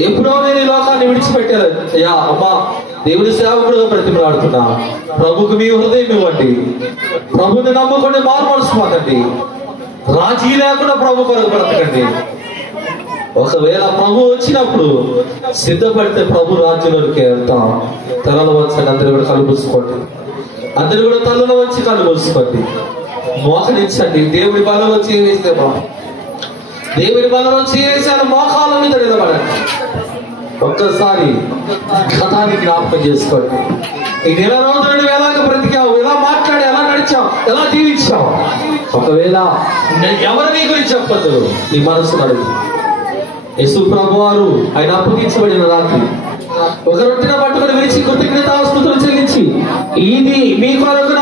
ఎప్పుడో నేను ఈ లోకాన్ని విడిచిపెట్టాను. అయ్యా అమ్మా, దేవుడి సేవకుడుగా బ్రతిమలాడుతున్నా. ప్రభుకు మీ హృదయం ఇవ్వండి. ప్రభుని నమ్ముకొని మారుమనసుకోకండి. రాజీ లేకుండా ప్రభు కొరకు బ్రతకండి. ఒకవేళ ప్రభు వచ్చినప్పుడు సిద్ధపడితే ప్రభు రాజ్యంలోకి వెళ్తాం. తలలు వచ్చి అందరూ కూడా కలుపుకోండి. అందరూ కూడా తలలో వచ్చి కలుపుకోండి. మోకరించండి. దేవుడి బలంలో చేవేస్తే దేవుడి బలంలో చేవేసాను. మోకాల మీద నిలబడండి. ఒక్కసారి గతాన్ని జ్ఞాపకం చేసుకోండి. ఈ నెల రోజులు నువ్వు ఎలాగ బ్రతికావు, ఎలా మాట్లాడి, ఎలా నడిచావు, ఎలా జీవించావు. ఒకవేళ ఎవరు నీ గురించి చెప్పద్దు, నీ మనసు నడుగు. యేసు ప్రభు వారు ఆయన అప్పగించబడిన రాత్రి ఒక రొట్టెను పట్టుకొని విరిచి కృతజ్ఞతాస్తుతులు చెల్లించి, ఇది మీ కొరకు